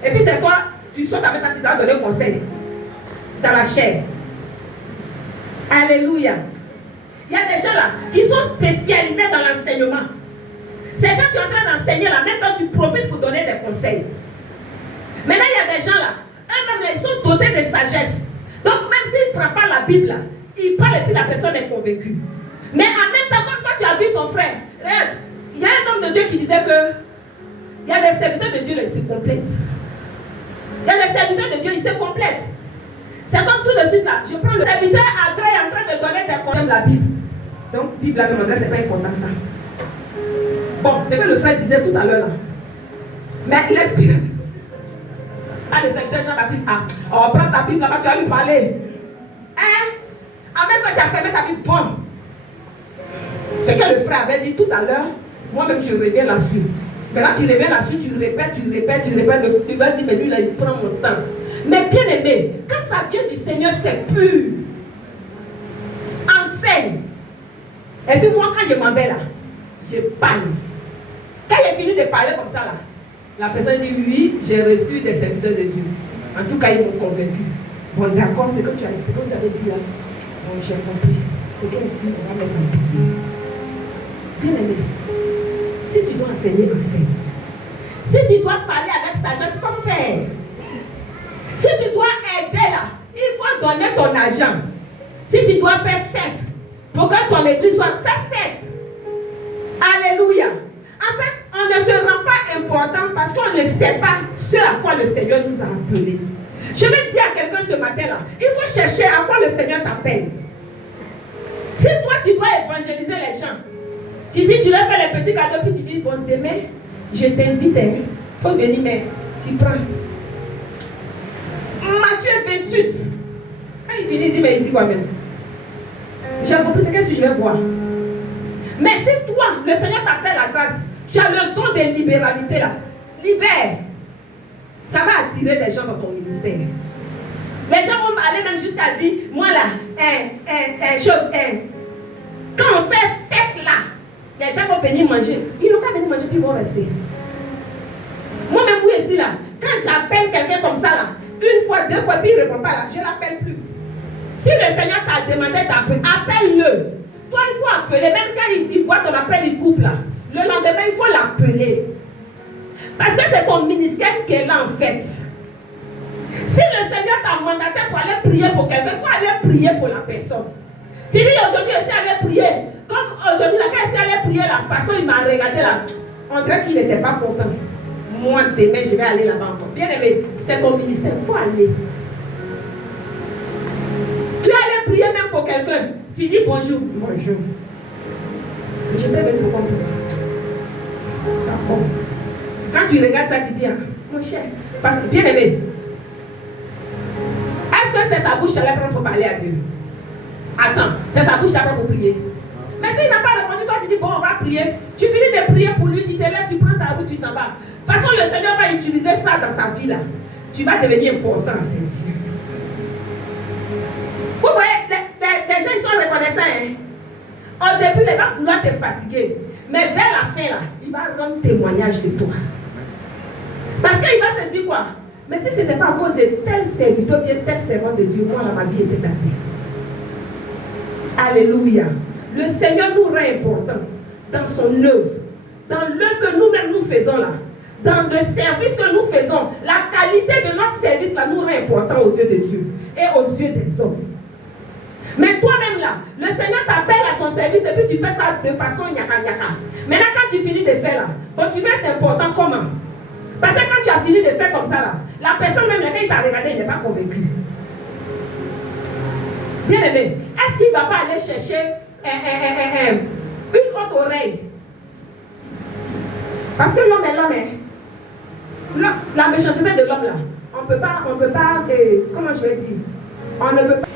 Et puis c'est toi, tu sautes avec ça, tu dois donner conseil. Dans la chair. Alléluia. Il y a des gens là qui sont spécialisés dans l'enseignement. C'est quand tu es en train d'enseigner là, même quand tu profites pour donner des conseils. Maintenant, il y a des gens là, eux-mêmes là, ils sont dotés de sagesse. Donc, même s'ils ne prennent pas la Bible là, ils parlent et puis la personne est convaincue. Mais en même temps, quand toi tu as vu ton frère, regarde, il y a un homme de Dieu qui disait que il y a des serviteurs de Dieu, ils se complètent. Il y a des serviteurs de Dieu, ils se complètent. C'est comme tout de suite là, je prends le serviteur agréé en train de donner des conseils de la Bible. Donc, Bible la même adresse, c'est pas important ça. Bon, c'est ce que le frère disait tout à l'heure là. Mais l'esprit. Ah, le serviteur Jean-Baptiste, on prend ta Bible là-bas, tu vas lui parler. Hein? En même temps, tu as fermé ta Bible. Bon. C'est ce que le frère avait dit tout à l'heure. Moi-même, je reviens là-dessus. Maintenant, tu reviens là-dessus, tu répètes. Tu vas dire, mais lui, là, il prend mon temps. Mais bien aimé, quand ça vient du Seigneur, c'est pur. Enseigne. Et puis moi, quand je m'en vais là, je parle. Quand j'ai fini de parler comme ça là, la personne dit oui, j'ai reçu des serviteurs de Dieu. En tout cas, ils m'ont convaincu. Bon, d'accord, c'est comme tu as dit, c'est comme vous avez dit là. Bon, j'ai compris. C'est qu'ici, on va mettre un peu. Bien aimé, si tu dois enseigner, enseigne. Si tu dois parler avec sagesse, il faut faire. Si tu dois aider là, il faut donner ton argent. Si tu dois faire fête, pour que ton église soit fête. Alléluia. En fait, on ne se rend pas important parce qu'on ne sait pas ce à quoi le Seigneur nous a appelés. Je vais dire à quelqu'un ce matin là, il faut chercher à quoi le Seigneur t'appelle. Si toi tu dois évangéliser les gens, tu dis, tu leur fais les petits cadeaux, puis tu dis, bon, demain, je t'invite, il faut venir, mais tu prends. Matthieu 28. Quand il finit, il dit, mais il dit quoi même? J'ai compris, c'est qu'est-ce que je vais voir. Mais si toi, le Seigneur t'a fait la grâce, tu as le don de libéralité là, libère. Ça va attirer des gens dans ton ministère. Les gens vont aller même jusqu'à dire, moi là, quand on fait fête là, les gens vont venir manger. Ils n'ont qu'à venir manger, puis ils vont rester. Moi-même, où ici là, quand j'appelle quelqu'un comme ça là, une fois, deux fois, puis il ne répond pas là, je ne l'appelle plus. Si le Seigneur t'a demandé d'appeler, appelle-le. Toi, il faut appeler. Même quand il voit ton appel, il coupe là. Le lendemain, il faut l'appeler. Parce que c'est ton ministère qui est là en fait. Si le Seigneur t'a mandaté pour aller prier pour quelqu'un, il faut aller prier pour la personne. Tu dis aujourd'hui, il s'est allé prier. Comme aujourd'hui, quand il s'est allé prier, la façon il m'a regardé là, on dirait qu'il n'était pas content. Moi, demain, je vais aller là-bas encore. Bien aimé, c'est ton ministère, il faut aller. Tu es allé prier même pour quelqu'un. Tu dis bonjour. Bonjour. Je vais venir pour comprendre. D'accord. Quand tu regardes ça, tu dis, mon cher, parce que bien aimé, est-ce que c'est sa bouche à la prendre pour parler à Dieu? Attends, c'est sa bouche à prendre pour prier. Mais s'il n'a pas répondu, toi tu dis, bon, on va prier. Tu finis de prier pour lui, tu te lèves, tu prends ta route, tu t'en vas. De toute façon, le Seigneur va utiliser ça dans sa vie là. Tu vas devenir important, c'est sûr. Vous voyez, les gens ils sont reconnaissants. Hein? Au début, il va vouloir te fatiguer. Mais vers la fin là, il va rendre témoignage de toi. Parce qu'il va se dire quoi? Mais si ce n'était pas à cause de tel serviteur, bien tel servant de Dieu, moi là, ma vie était gâtée. Alléluia. Le Seigneur nous rend important dans son œuvre. Dans l'œuvre que nous-mêmes nous faisons là. Dans le service que nous faisons. La qualité de notre service là nous rend important aux yeux de Dieu et aux yeux des hommes. Mais toi-même là, le Seigneur t'appelle à son service et puis tu fais ça de façon nyaka. Maintenant quand tu finis de faire là, bon, tu vas être important comment? Parce que quand tu as fini de faire comme ça là, la personne même quand il t'a regardé, il n'est pas convaincu. Bien aimé, est-ce qu'il ne va pas aller chercher une autre oreille? Parce que l'homme est l'homme. Hein? La méchanceté de l'homme là, on ne peut pas, comment je vais dire? On ne peut pas.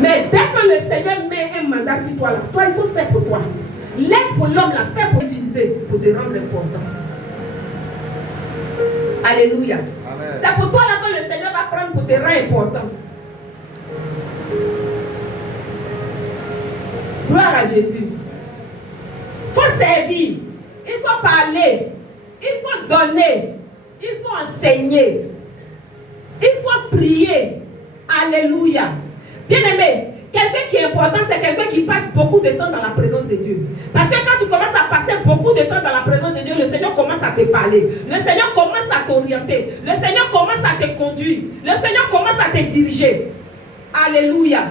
Mais dès que le Seigneur met un mandat sur toi là, toi il faut faire pour toi. Laisse pour l'homme là, faire pour utiliser, pour te rendre important. Alléluia. C'est pour toi là que le Seigneur va prendre pour te rendre important. Gloire à Jésus. Il faut servir, il faut parler, il faut donner, il faut enseigner, il faut prier. Alléluia. Bien aimé, quelqu'un qui est important, c'est quelqu'un qui passe beaucoup de temps dans la présence de Dieu. Parce que quand tu commences à passer beaucoup de temps dans la présence de Dieu, le Seigneur commence à te parler. Le Seigneur commence à t'orienter. Le Seigneur commence à te conduire. Le Seigneur commence à te diriger. Alléluia.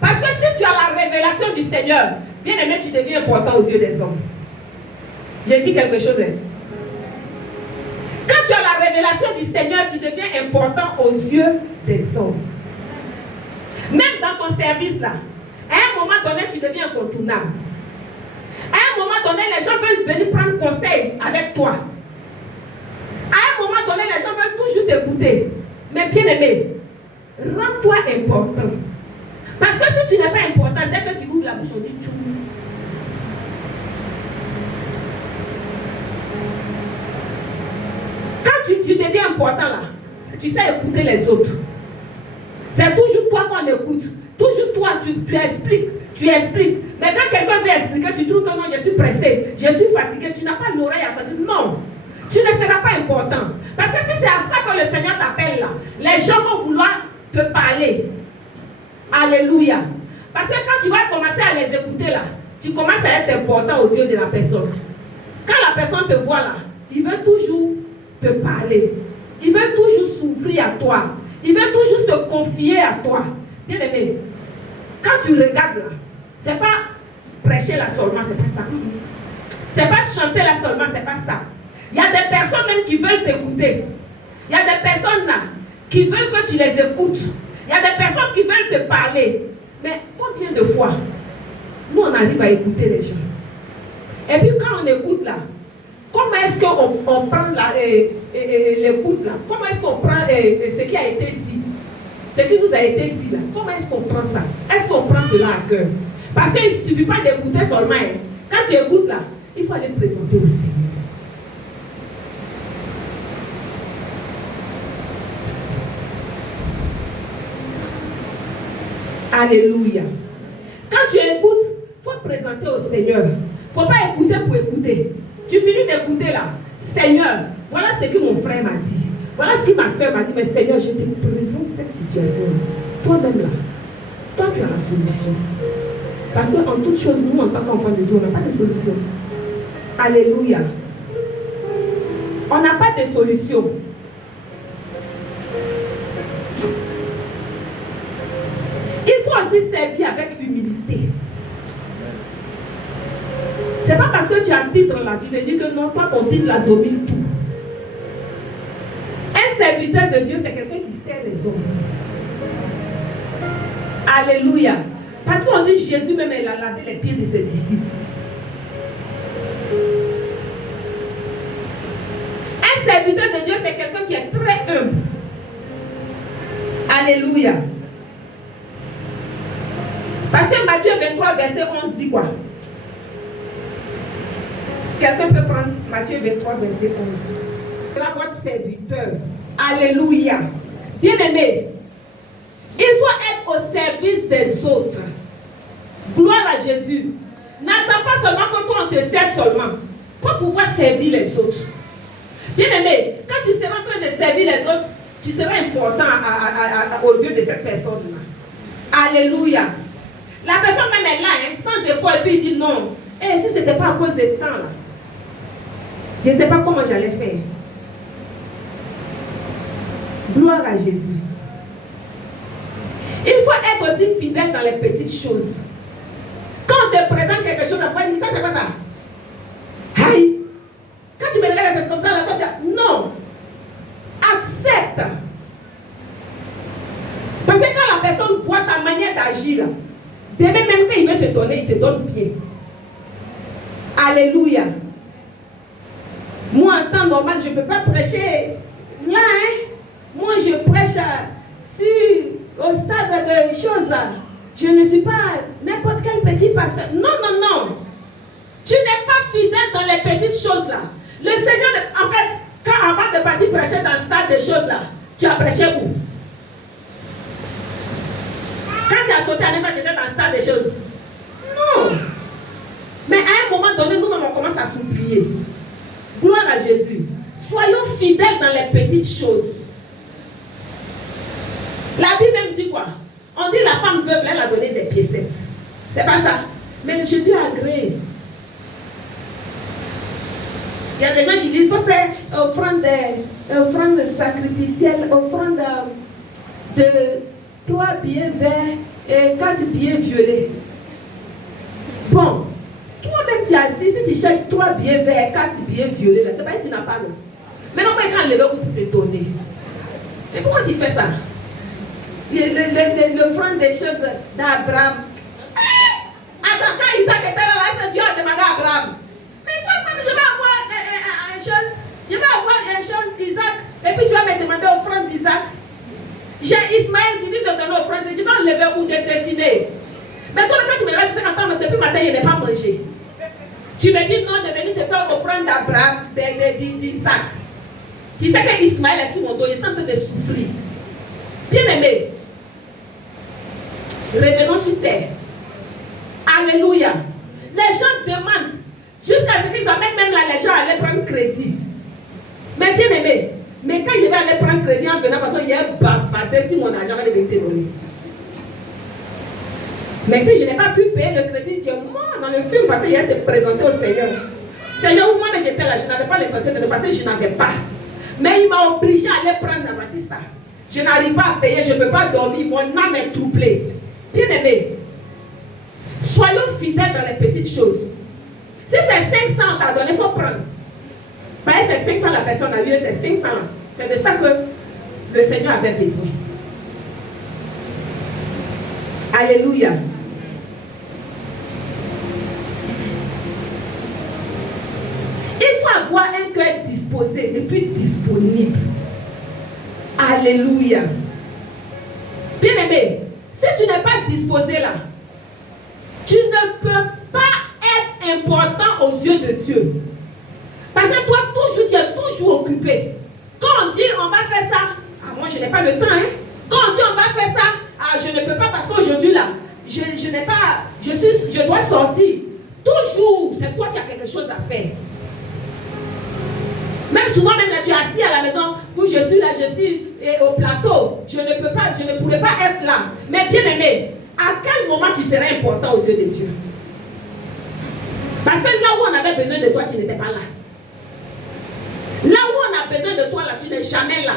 Parce que si tu as la révélation du Seigneur, bien aimé, tu deviens important aux yeux des hommes. J'ai dit quelque chose. Hein? Quand tu as la révélation du Seigneur, tu deviens important aux yeux des hommes. Même dans ton service là, à un moment donné, tu deviens incontournable. À un moment donné, les gens veulent venir prendre conseil avec toi. À un moment donné, les gens veulent toujours t'écouter. Mais bien aimé, rends-toi important. Parce que si tu n'es pas important, dès que tu ouvres la bouche, on dit tout. Quand tu deviens important là, tu sais écouter les autres. C'est toujours toi qu'on écoute. Toujours toi, tu expliques. Mais quand quelqu'un veut expliquer, tu trouves que non, je suis pressé, je suis fatigué, tu n'as pas l'oreille à faire. Non, tu ne seras pas important. Parce que si c'est à ça que le Seigneur t'appelle là, les gens vont vouloir te parler. Alléluia. Parce que quand tu vas commencer à les écouter là, tu commences à être important aux yeux de la personne. Quand la personne te voit là, il veut toujours te parler. Il veut toujours s'ouvrir à toi. Il veut toujours se confier à toi. Bien aimé, quand tu regardes là, c'est pas prêcher là seulement, c'est pas ça. C'est pas chanter là seulement, c'est pas ça. Il y a des personnes même qui veulent t'écouter. Il y a des personnes là qui veulent que tu les écoutes. Il y a des personnes qui veulent te parler. Mais combien de fois, nous on arrive à écouter les gens. Et puis quand on écoute là, comment est-ce qu'on prend l'écoute là? Comment est-ce qu'on prend ce qui a été dit? Ce qui nous a été dit là, comment est-ce qu'on prend ça? Est-ce qu'on prend cela à cœur? Parce qu'il ne suffit pas d'écouter seulement. Hein. Quand tu écoutes là, il faut aller présenter au Seigneur. Alléluia. Quand tu écoutes, il faut te présenter au Seigneur. Il ne faut pas écouter pour écouter. Tu finis d'écouter là. Seigneur, voilà ce que mon frère m'a dit. Voilà ce que ma soeur m'a dit. Mais Seigneur, je te présente cette situation. Toi-même là, Toi, tu as la solution. Parce qu'en toute chose, nous, en tant qu'enfants de Dieu, on n'a pas de solution. Alléluia. On n'a pas de solution. Il faut aussi servir avec humilité. C'est pas parce que tu as un titre là, tu te dis que non, toi ton titre là domine tout. Un serviteur de Dieu, c'est quelqu'un qui sert les hommes. Alléluia. Parce qu'on dit Jésus même, il a lavé les pieds de ses disciples. Un serviteur de Dieu, c'est quelqu'un qui est très humble. Alléluia. Parce que Matthieu 23, verset 11 dit quoi? Quelqu'un peut prendre Matthieu 23, verset 11. C'est là votre serviteur. Alléluia. Bien-aimé, il faut être au service des autres. Gloire à Jésus. N'attends pas seulement que toi on te serve seulement. Pour pouvoir servir les autres. Bien-aimé, quand tu seras en train de servir les autres, tu seras important aux yeux de cette personne-là. Alléluia. La personne même est là, hein, sans effort, et puis il dit non. Et si ce n'était pas à cause de temps là, je ne sais pas comment j'allais faire. Gloire à Jésus. Il faut être aussi fidèle dans les petites choses. Quand on te présente quelque chose, on va dire, ça c'est quoi ça? Aïe! Quand tu me regardes, c'est comme ça, là, toi tu dis, non! Accepte! Parce que quand la personne voit ta manière d'agir, demain même quand il veut te donner, il te donne bien. Alléluia! Moi, en temps normal, je ne peux pas prêcher là, hein? Moi, je prêche au stade de choses. Je ne suis pas n'importe quel petit pasteur. Non, non, non. Tu n'es pas fidèle dans les petites choses là. Le Seigneur, en fait, quand avant de partir prêcher dans ce stade de choses là, tu as prêché où? Quand tu as sauté à même tu étais dans ce stade de choses. Non. Mais à un moment donné, nous-mêmes, on commence à s'oublier. Gloire à Jésus. Soyons fidèles dans les petites choses. La Bible même dit quoi? On dit la femme veuve, elle a donné des piécettes. C'est pas ça. Mais Jésus a agréé. Il y a des gens qui disent il faut faire offrande sacrificielle, offrande de 3 billets verts et 4 billets violets. Bon, toi-même tu es assis, si tu cherches 3 billets verts et 4 billets violets, là, c'est pas que tu n'as pas non. Mais non, mais quand lever pour te donner. Mais pourquoi tu fais ça? L'offrande des choses d'Abraham. Attends, quand Isaac était là, Dieu a demandé à Abraham. Mais il faut que je vais avoir une chose. Je vais avoir une chose, Isaac. Et puis tu vas me demander offrande d'Isaac. J'ai Ismaël qui dit de donner offrande. Je vais enlever ou de dessiner. Mais toi, quand tu me regardes, tu sais qu'attends, depuis matin, je n'ai pas mangé. Tu me dis non, je vais venir te faire offrande d'Abraham, d'Isaac. Tu sais que Ismaël est sur mon dos, il est en train de souffrir. Bien aimé. Revenons sur terre. Alléluia. Les gens demandent jusqu'à ce qu'ils amènent même là, les gens à aller prendre crédit. Mais bien aimé, mais quand je vais aller prendre crédit en venant, parce qu'il y a un bavardé sur mon argent, va les donner. Mais si je n'ai pas pu payer le crédit, tu es mort dans le film parce qu'il y a été présenté au Seigneur. Seigneur, où moi j'étais là, je n'avais pas l'intention de le passer, je n'avais pas. Mais il m'a obligé à aller prendre la voici ça. Je n'arrive pas à payer, je ne peux pas dormir, mon âme est troublée. Bien aimé, soyons fidèles dans les petites choses. Si c'est 500 on t'a donné, il faut prendre. Parce que c'est 500 la personne a eu, c'est 500. C'est de ça que le Seigneur avait besoin. Alléluia. Il faut avoir un cœur disposé et puis disponible. Alléluia. Bien aimé, si tu n'es pas disposé là, tu ne peux pas être important aux yeux de Dieu. Parce que toi, toujours, tu es toujours occupé. Quand on dit on va faire ça, moi je n'ai pas le temps. Hein? Quand on dit on va faire ça, je ne peux pas parce qu'aujourd'hui là, je n'ai pas, je dois sortir. Toujours, c'est toi qui as quelque chose à faire. Même souvent, même là, tu es assis à la maison, où je suis là, je suis au plateau. Je ne peux pas, je ne pourrais pas être là. Mais bien aimé, à quel moment tu serais important aux yeux de Dieu? Parce que là où on avait besoin de toi, tu n'étais pas là. Là où on a besoin de toi, là, tu n'es jamais là.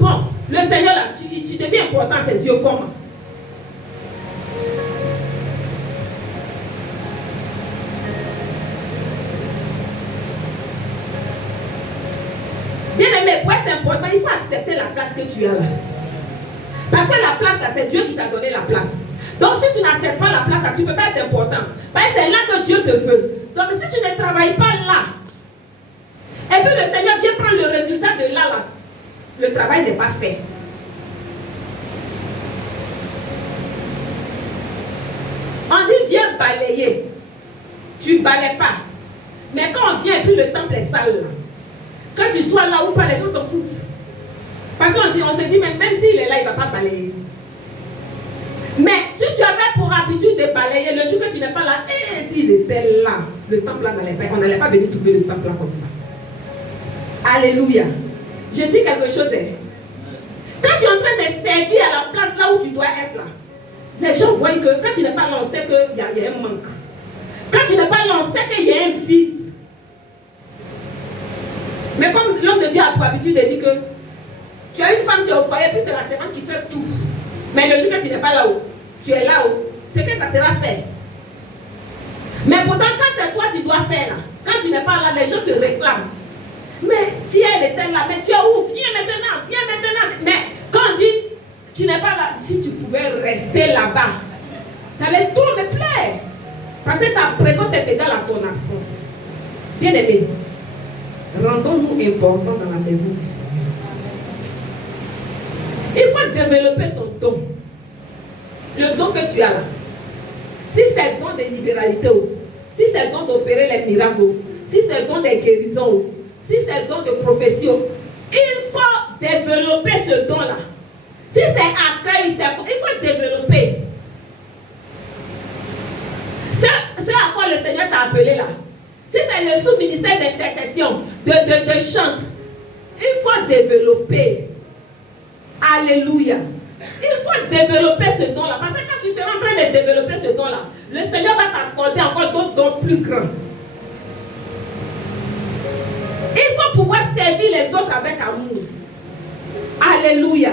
Bon, le Seigneur, là, tu deviens important à ses yeux comment? Bien aimé, pour être important, il faut accepter la place que tu as là. Parce que la place là, c'est Dieu qui t'a donné la place. Donc si tu n'acceptes pas la place là, tu ne peux pas être important. Parce que c'est là que Dieu te veut. Donc si tu ne travailles pas là, et puis le Seigneur vient prendre le résultat de là, le travail n'est pas fait. On dit viens balayer. Tu ne balayes pas. Mais quand on vient et puis le temple est sale là, quand tu sois là ou pas, les gens s'en foutent. Parce qu'on se dit, même s'il est là, il ne va pas balayer. Mais si tu avais pour habitude de balayer, le jour que tu n'es pas là, et s'il était là, le temple là n'allait pas, on n'allait pas venir trouver le temple là comme ça. Alléluia. Je dis quelque chose. Quand tu es en train de servir à la place là où tu dois être là, les gens voient que quand tu n'es pas là, on sait qu'il y a un manque. Quand tu n'es pas là, on sait qu'il y a un vide. Mais comme l'homme de Dieu a pour habitude de dire que tu as une femme, tu es au foyer, puis c'est la servante qui fait tout. Mais le jour que tu n'es pas là-haut, tu es là-haut, c'est que ça sera fait. Mais pourtant, quand c'est toi tu dois faire là, quand tu n'es pas là, les gens te réclament. Mais si elle était là, mais tu es où? Viens maintenant. Mais quand on dit, tu n'es pas là, si tu pouvais rester là-bas, ça allait tout me plaire. Parce que ta présence est égale à ton absence. Bien aimé, rendons-nous importants dans la maison du Seigneur. Il faut développer ton don. Le don que tu as là. Si c'est le don de libéralité, si c'est le don d'opérer les miracles, si c'est le don de guérison, si c'est le don de prophétie, il faut développer ce don-là. Si c'est accueil, il faut développer. Ce à quoi le Seigneur t'a appelé là. Si c'est le sous-ministère d'intercession, de chante, il faut développer. Alléluia. Il faut développer ce don-là. Parce que quand tu seras en train de développer ce don-là, le Seigneur va t'accorder encore d'autres dons plus grands. Il faut pouvoir servir les autres avec amour. Alléluia.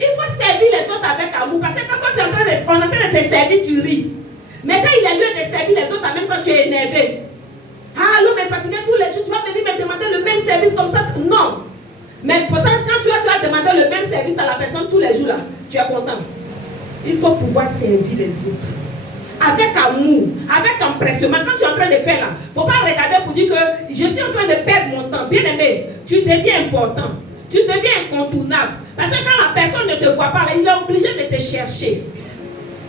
Il faut servir les autres avec amour. Parce que quand tu es en train de te servir, tu ris. Mais quand il y a lieu de servir les autres, même quand tu es énervé, ah, l'homme est fatigué tous les jours, tu vas venir me demander le même service comme ça. Non. Mais pourtant, quand tu as demandé le même service à la personne tous les jours, là, tu es content. Il faut pouvoir servir les autres. Avec amour, avec empressement. Quand tu es en train de faire là, il ne faut pas regarder pour dire que je suis en train de perdre mon temps. Bien aimé, tu deviens important. Tu deviens incontournable. Parce que quand la personne ne te voit pas, il est obligé de te chercher.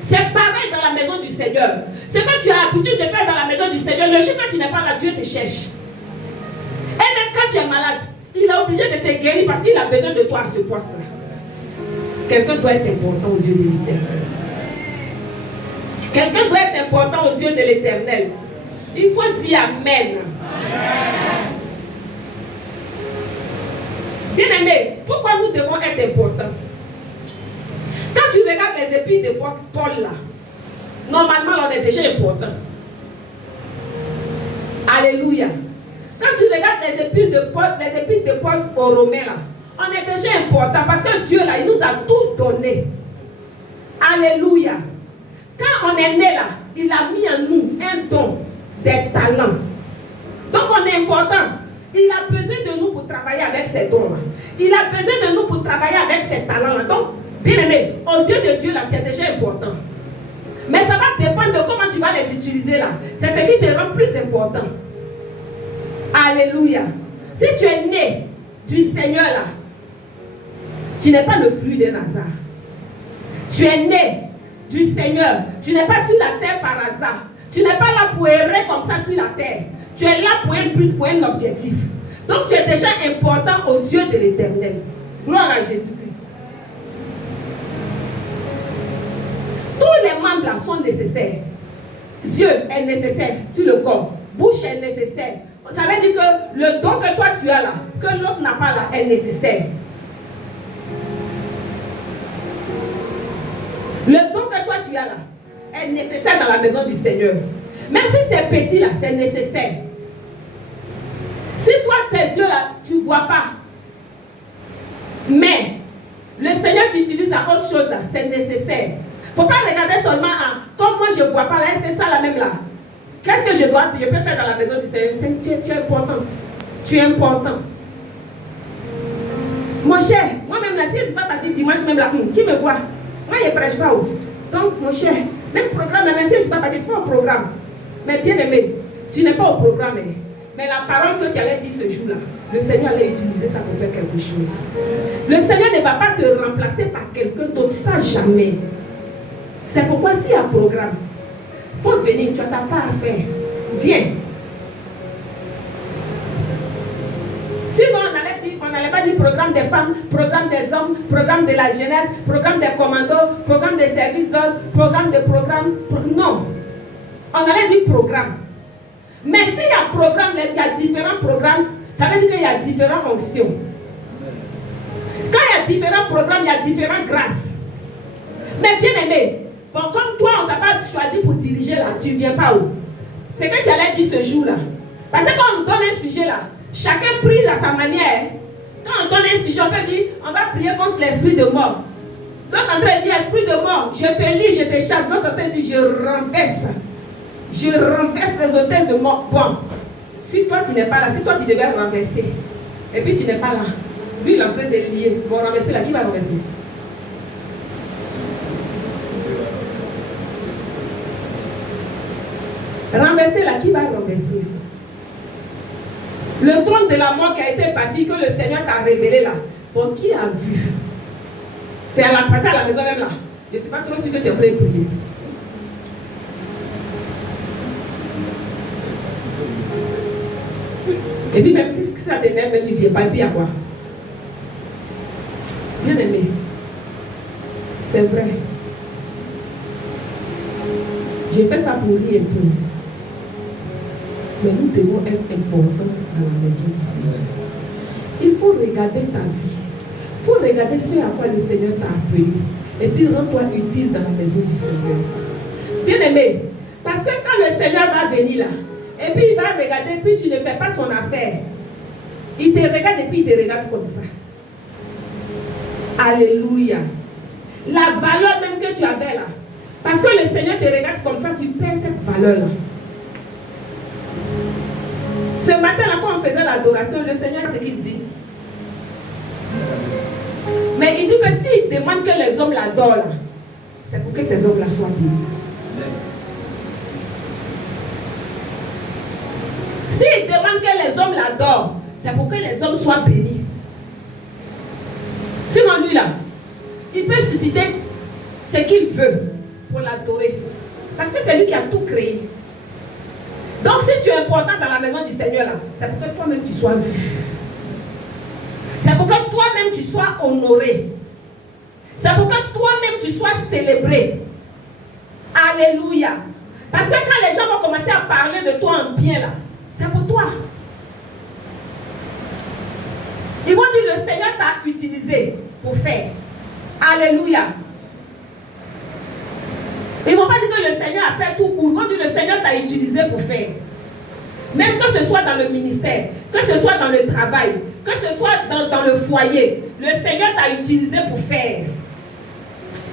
C'est pareil dans la maison du Seigneur. Ce que tu as l'habitude de faire dans la maison du Seigneur, le jour que tu n'es pas là, Dieu te cherche. Et même quand tu es malade, il est obligé de te guérir parce qu'il a besoin de toi à ce poste-là. Quelqu'un doit être important aux yeux de l'Éternel. Quelqu'un doit être important aux yeux de l'Éternel. Il faut dire Amen. Bien aimé, pourquoi nous devons être importants? Quand tu regardes les épîtres de Paul là, normalement on est déjà important. Alléluia. Quand tu regardes les épîtres de Paul aux Romains là, on est déjà important parce que Dieu là, il nous a tout donné. Alléluia. Quand on est né là, il a mis en nous un don, des talents. Donc on est important. Il a besoin de nous pour travailler avec ces dons-là. Il a besoin de nous pour travailler avec ces talents-là. Donc, bien aimé, aux yeux de Dieu là, tu es déjà important. Mais ça va dépendre de comment tu vas les utiliser là. C'est ce qui te rend plus important. Alléluia. Si tu es né du Seigneur là, tu n'es pas le fruit d'un hasard. Tu es né du Seigneur. Tu n'es pas sur la terre par hasard. Tu n'es pas là pour errer comme ça sur la terre. Tu es là pour un but, pour un objectif. Donc tu es déjà important aux yeux de l'Éternel. Gloire à Jésus-Christ. Tous les membres là sont nécessaires. Yeux est nécessaire sur le corps. Bouche est nécessaire. Ça veut dire que le don que toi tu as là, que l'autre n'a pas là, est nécessaire. Le don que toi tu as là, est nécessaire dans la maison du Seigneur. Même si c'est petit là, c'est nécessaire. Si toi, tes yeux là, tu ne vois pas, mais le Seigneur t'utilise à autre chose là, c'est nécessaire. Il ne faut pas regarder seulement à, comme moi je ne vois pas là, c'est ça la même là. Qu'est-ce que je peux faire dans la maison du Seigneur? Tu es important. Tu es important. Mon cher, moi-même là, si je ne suis pas parti dimanche, même là, qui me voit? Moi, je ne prêche pas. Donc, mon cher, même programme, même si je ne suis pas parti, c'est pas au programme. Mais bien aimé, tu n'es pas au programme. Mais la parole que tu allais dire ce jour-là, le Seigneur allait utiliser ça pour faire quelque chose. Le Seigneur ne va pas te remplacer par quelqu'un d'autre, ça jamais. C'est pourquoi s'il y a un programme, il faut venir, tu n'as pas à faire. Viens. Sinon, on n'allait pas dire programme des femmes, programme des hommes, programme de la jeunesse, programme des commandos, programme des services d'ordre, programme de programme. Non. On allait dire programme. Mais s'il y a programme, il y a différents programmes, ça veut dire qu'il y a différentes fonctions. Quand il y a différents programmes, il y a différentes grâces. Mais bien aimé, bon, comme toi, on ne t'a pas choisi pour diriger là, tu ne viens pas où? C'est que tu allais dire ce jour-là. Parce que quand on nous donne un sujet là, chacun prie à sa manière. Quand on donne un sujet, on peut dire, on va prier contre l'esprit de mort. L'autre en train de dire, esprit de mort, je te lis, je te chasse. L'autre en train de dire, je renverse. Je renverse les hôtels de mort. Bon, si toi tu n'es pas là, si toi tu devais renverser, et puis tu n'es pas là, lui il est en train de lier. Bon, renverser là, qui va renverser? Renverser là, qui va renverser? Le trône de la mort qui a été bâti, que le Seigneur t'a révélé là. Bon, qui a vu? C'est à la maison même là. Je ne suis pas trop sûr que tu es prêt à prier. Et puis même si ça t'énerve, tu ne viens pas, et puis à quoi? Bien aimé, c'est vrai. J'ai fait ça pour lui un peu. Mais nous devons être importants dans la maison du Seigneur. Il faut regarder ta vie. Il faut regarder ce à quoi le Seigneur t'a appelé. Et puis rends-toi utile dans la maison du Seigneur. Bien aimé, parce que quand le Seigneur va venir là, et puis il va regarder, puis tu ne fais pas son affaire. Il te regarde et puis il te regarde comme ça. Alléluia. La valeur même que tu avais là. Parce que le Seigneur te regarde comme ça, tu perds cette valeur-là. Ce matin là, quand on faisait l'adoration, le Seigneur, c'est ce qu'il dit. Mais il dit que s'il demande que les hommes l'adorent là, c'est pour que ces hommes-là soient bénis. S'il demande que les hommes l'adorent, c'est pour que les hommes soient bénis. Sinon lui là, il peut susciter ce qu'il veut pour l'adorer. Parce que c'est lui qui a tout créé. Donc si tu es important dans la maison du Seigneur là, c'est pour que toi-même tu sois vu. C'est pour que toi-même tu sois honoré. C'est pour que toi-même tu sois célébré. Alléluia. Parce que quand les gens vont commencer à parler de toi en bien là, c'est pour toi. Ils vont dire le Seigneur t'a utilisé pour faire. Alléluia. Ils ne vont pas dire que le Seigneur a fait tout pour. Ils vont dire le Seigneur t'a utilisé pour faire. Même que ce soit dans le ministère, que ce soit dans le travail, que ce soit dans le foyer, le Seigneur t'a utilisé pour faire.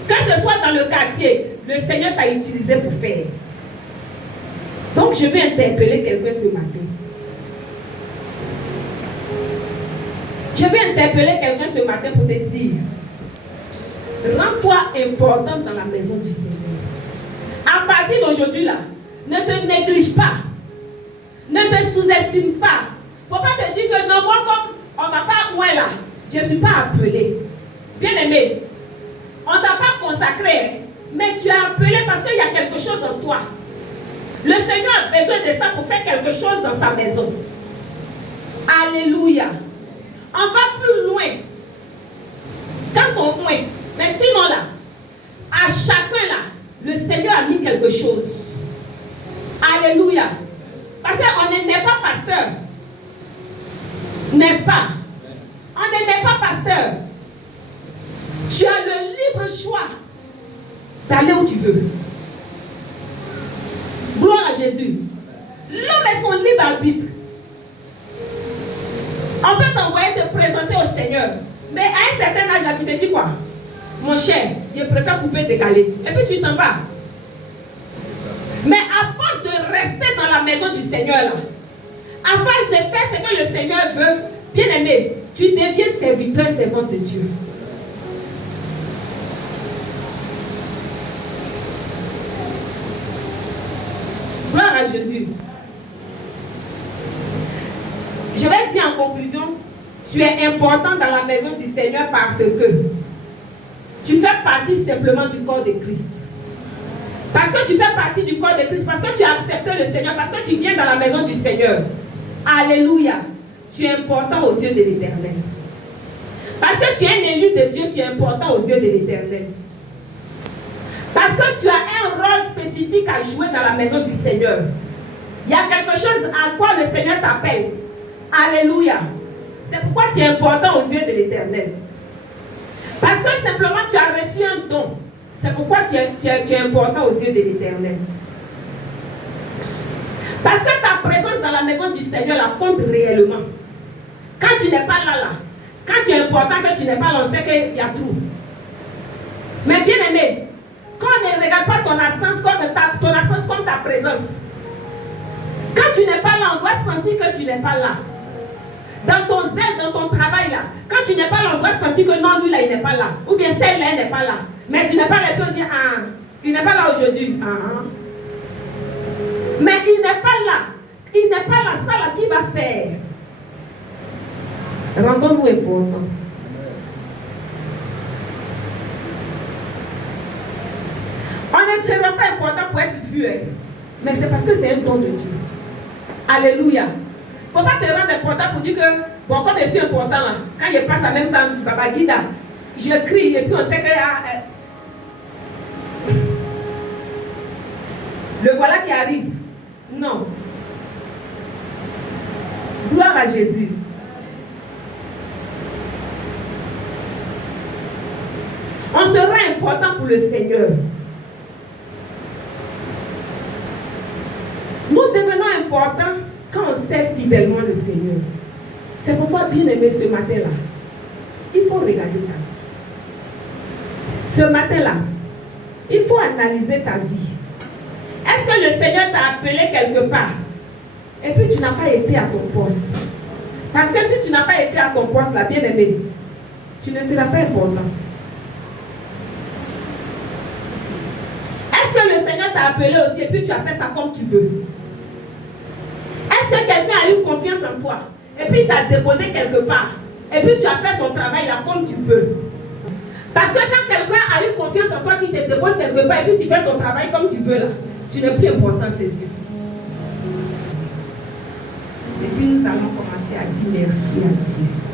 Que ce soit dans le quartier, le Seigneur t'a utilisé pour faire. Donc je vais interpeller quelqu'un ce matin. Je vais interpeller quelqu'un ce matin pour te dire, rends-toi important dans la maison du Seigneur. À partir d'aujourd'hui là, ne te néglige pas. Ne te sous-estime pas. Il ne faut pas te dire que non, moi comme on ne m'a pas moins là, je ne suis pas appelé. Bien aimé, on ne t'a pas consacré, mais tu es appelé parce qu'il y a quelque chose en toi. Le Seigneur a besoin de ça pour faire quelque chose dans sa maison. Alléluia. On va plus loin. Quand on loin. Mais sinon là, à chacun là, le Seigneur a mis quelque chose. Alléluia. Parce qu'on n'est pas pasteur. N'est-ce pas? On n'est pas pasteur. Tu as le libre choix d'aller où tu veux. Jésus. L'homme est son libre arbitre. On peut t'envoyer te présenter au Seigneur. Mais à un certain âge, là, tu te dis quoi? Mon cher, je préfère couper, décaler. Et puis tu t'en vas. Mais à force de rester dans la maison du Seigneur, là, à force de faire ce que le Seigneur veut, bien aimé, tu deviens serviteur, servante de Dieu. Gloire à Jésus. Je vais dire en conclusion, tu es important dans la maison du Seigneur parce que tu fais partie simplement du corps de Christ. Parce que tu fais partie du corps de Christ, parce que tu as accepté le Seigneur, parce que tu viens dans la maison du Seigneur. Alléluia. Tu es important aux yeux de l'Éternel. Parce que tu es un élu de Dieu, tu es important aux yeux de l'Éternel. Parce que tu as un rôle spécifique à jouer dans la maison du Seigneur. Il y a quelque chose à quoi le Seigneur t'appelle. Alléluia. C'est pourquoi tu es important aux yeux de l'Éternel. Parce que simplement tu as reçu un don. C'est pourquoi tu es important aux yeux de l'Éternel. Parce que ta présence dans la maison du Seigneur la compte réellement. Quand tu n'es pas là, quand tu es important, que tu n'es pas là, on sait qu'il y a tout. Mais bien aimé, quand on ne regarde pas ton absence comme ta présence, quand tu n'es pas là, on doit sentir que tu n'es pas là. Dans ton zèle, dans ton travail là, quand tu n'es pas là, on doit sentir que non, lui là, il n'est pas là. Ou bien celle-là, elle n'est pas là. Mais tu n'es pas là et dire, ah, il n'est pas là aujourd'hui. Ah. Mais il n'est pas là. Il n'est pas là, ça là, qui va faire? Rendons-nous importants. On ne sera pas important pour être vu, mais c'est parce que c'est un don de Dieu. Alléluia. Il ne faut pas te rendre important pour dire que, bon, comme je suis important là, quand je passe en même temps, Baba Guida, je crie et puis on sait que le voilà qui arrive. Non. Gloire à Jésus. On sera important pour le Seigneur. Nous devenons importants quand on sert fidèlement le Seigneur. C'est pourquoi, bien aimé, ce matin-là, il faut regarder ta vie. Ce matin-là, il faut analyser ta vie. Est-ce que le Seigneur t'a appelé quelque part et puis tu n'as pas été à ton poste? Parce que si tu n'as pas été à ton poste, là, bien aimé, tu ne seras pas important. Est-ce que le Seigneur t'a appelé aussi et puis tu as fait ça comme tu veux? Est-ce que quelqu'un a eu confiance en toi et puis il t'a déposé quelque part et puis tu as fait son travail là comme tu veux? Parce que quand quelqu'un a eu confiance en toi qui te dépose quelque part et puis tu fais son travail comme tu veux là, tu n'es plus important à ses yeux. Et puis nous allons commencer à dire merci à Dieu.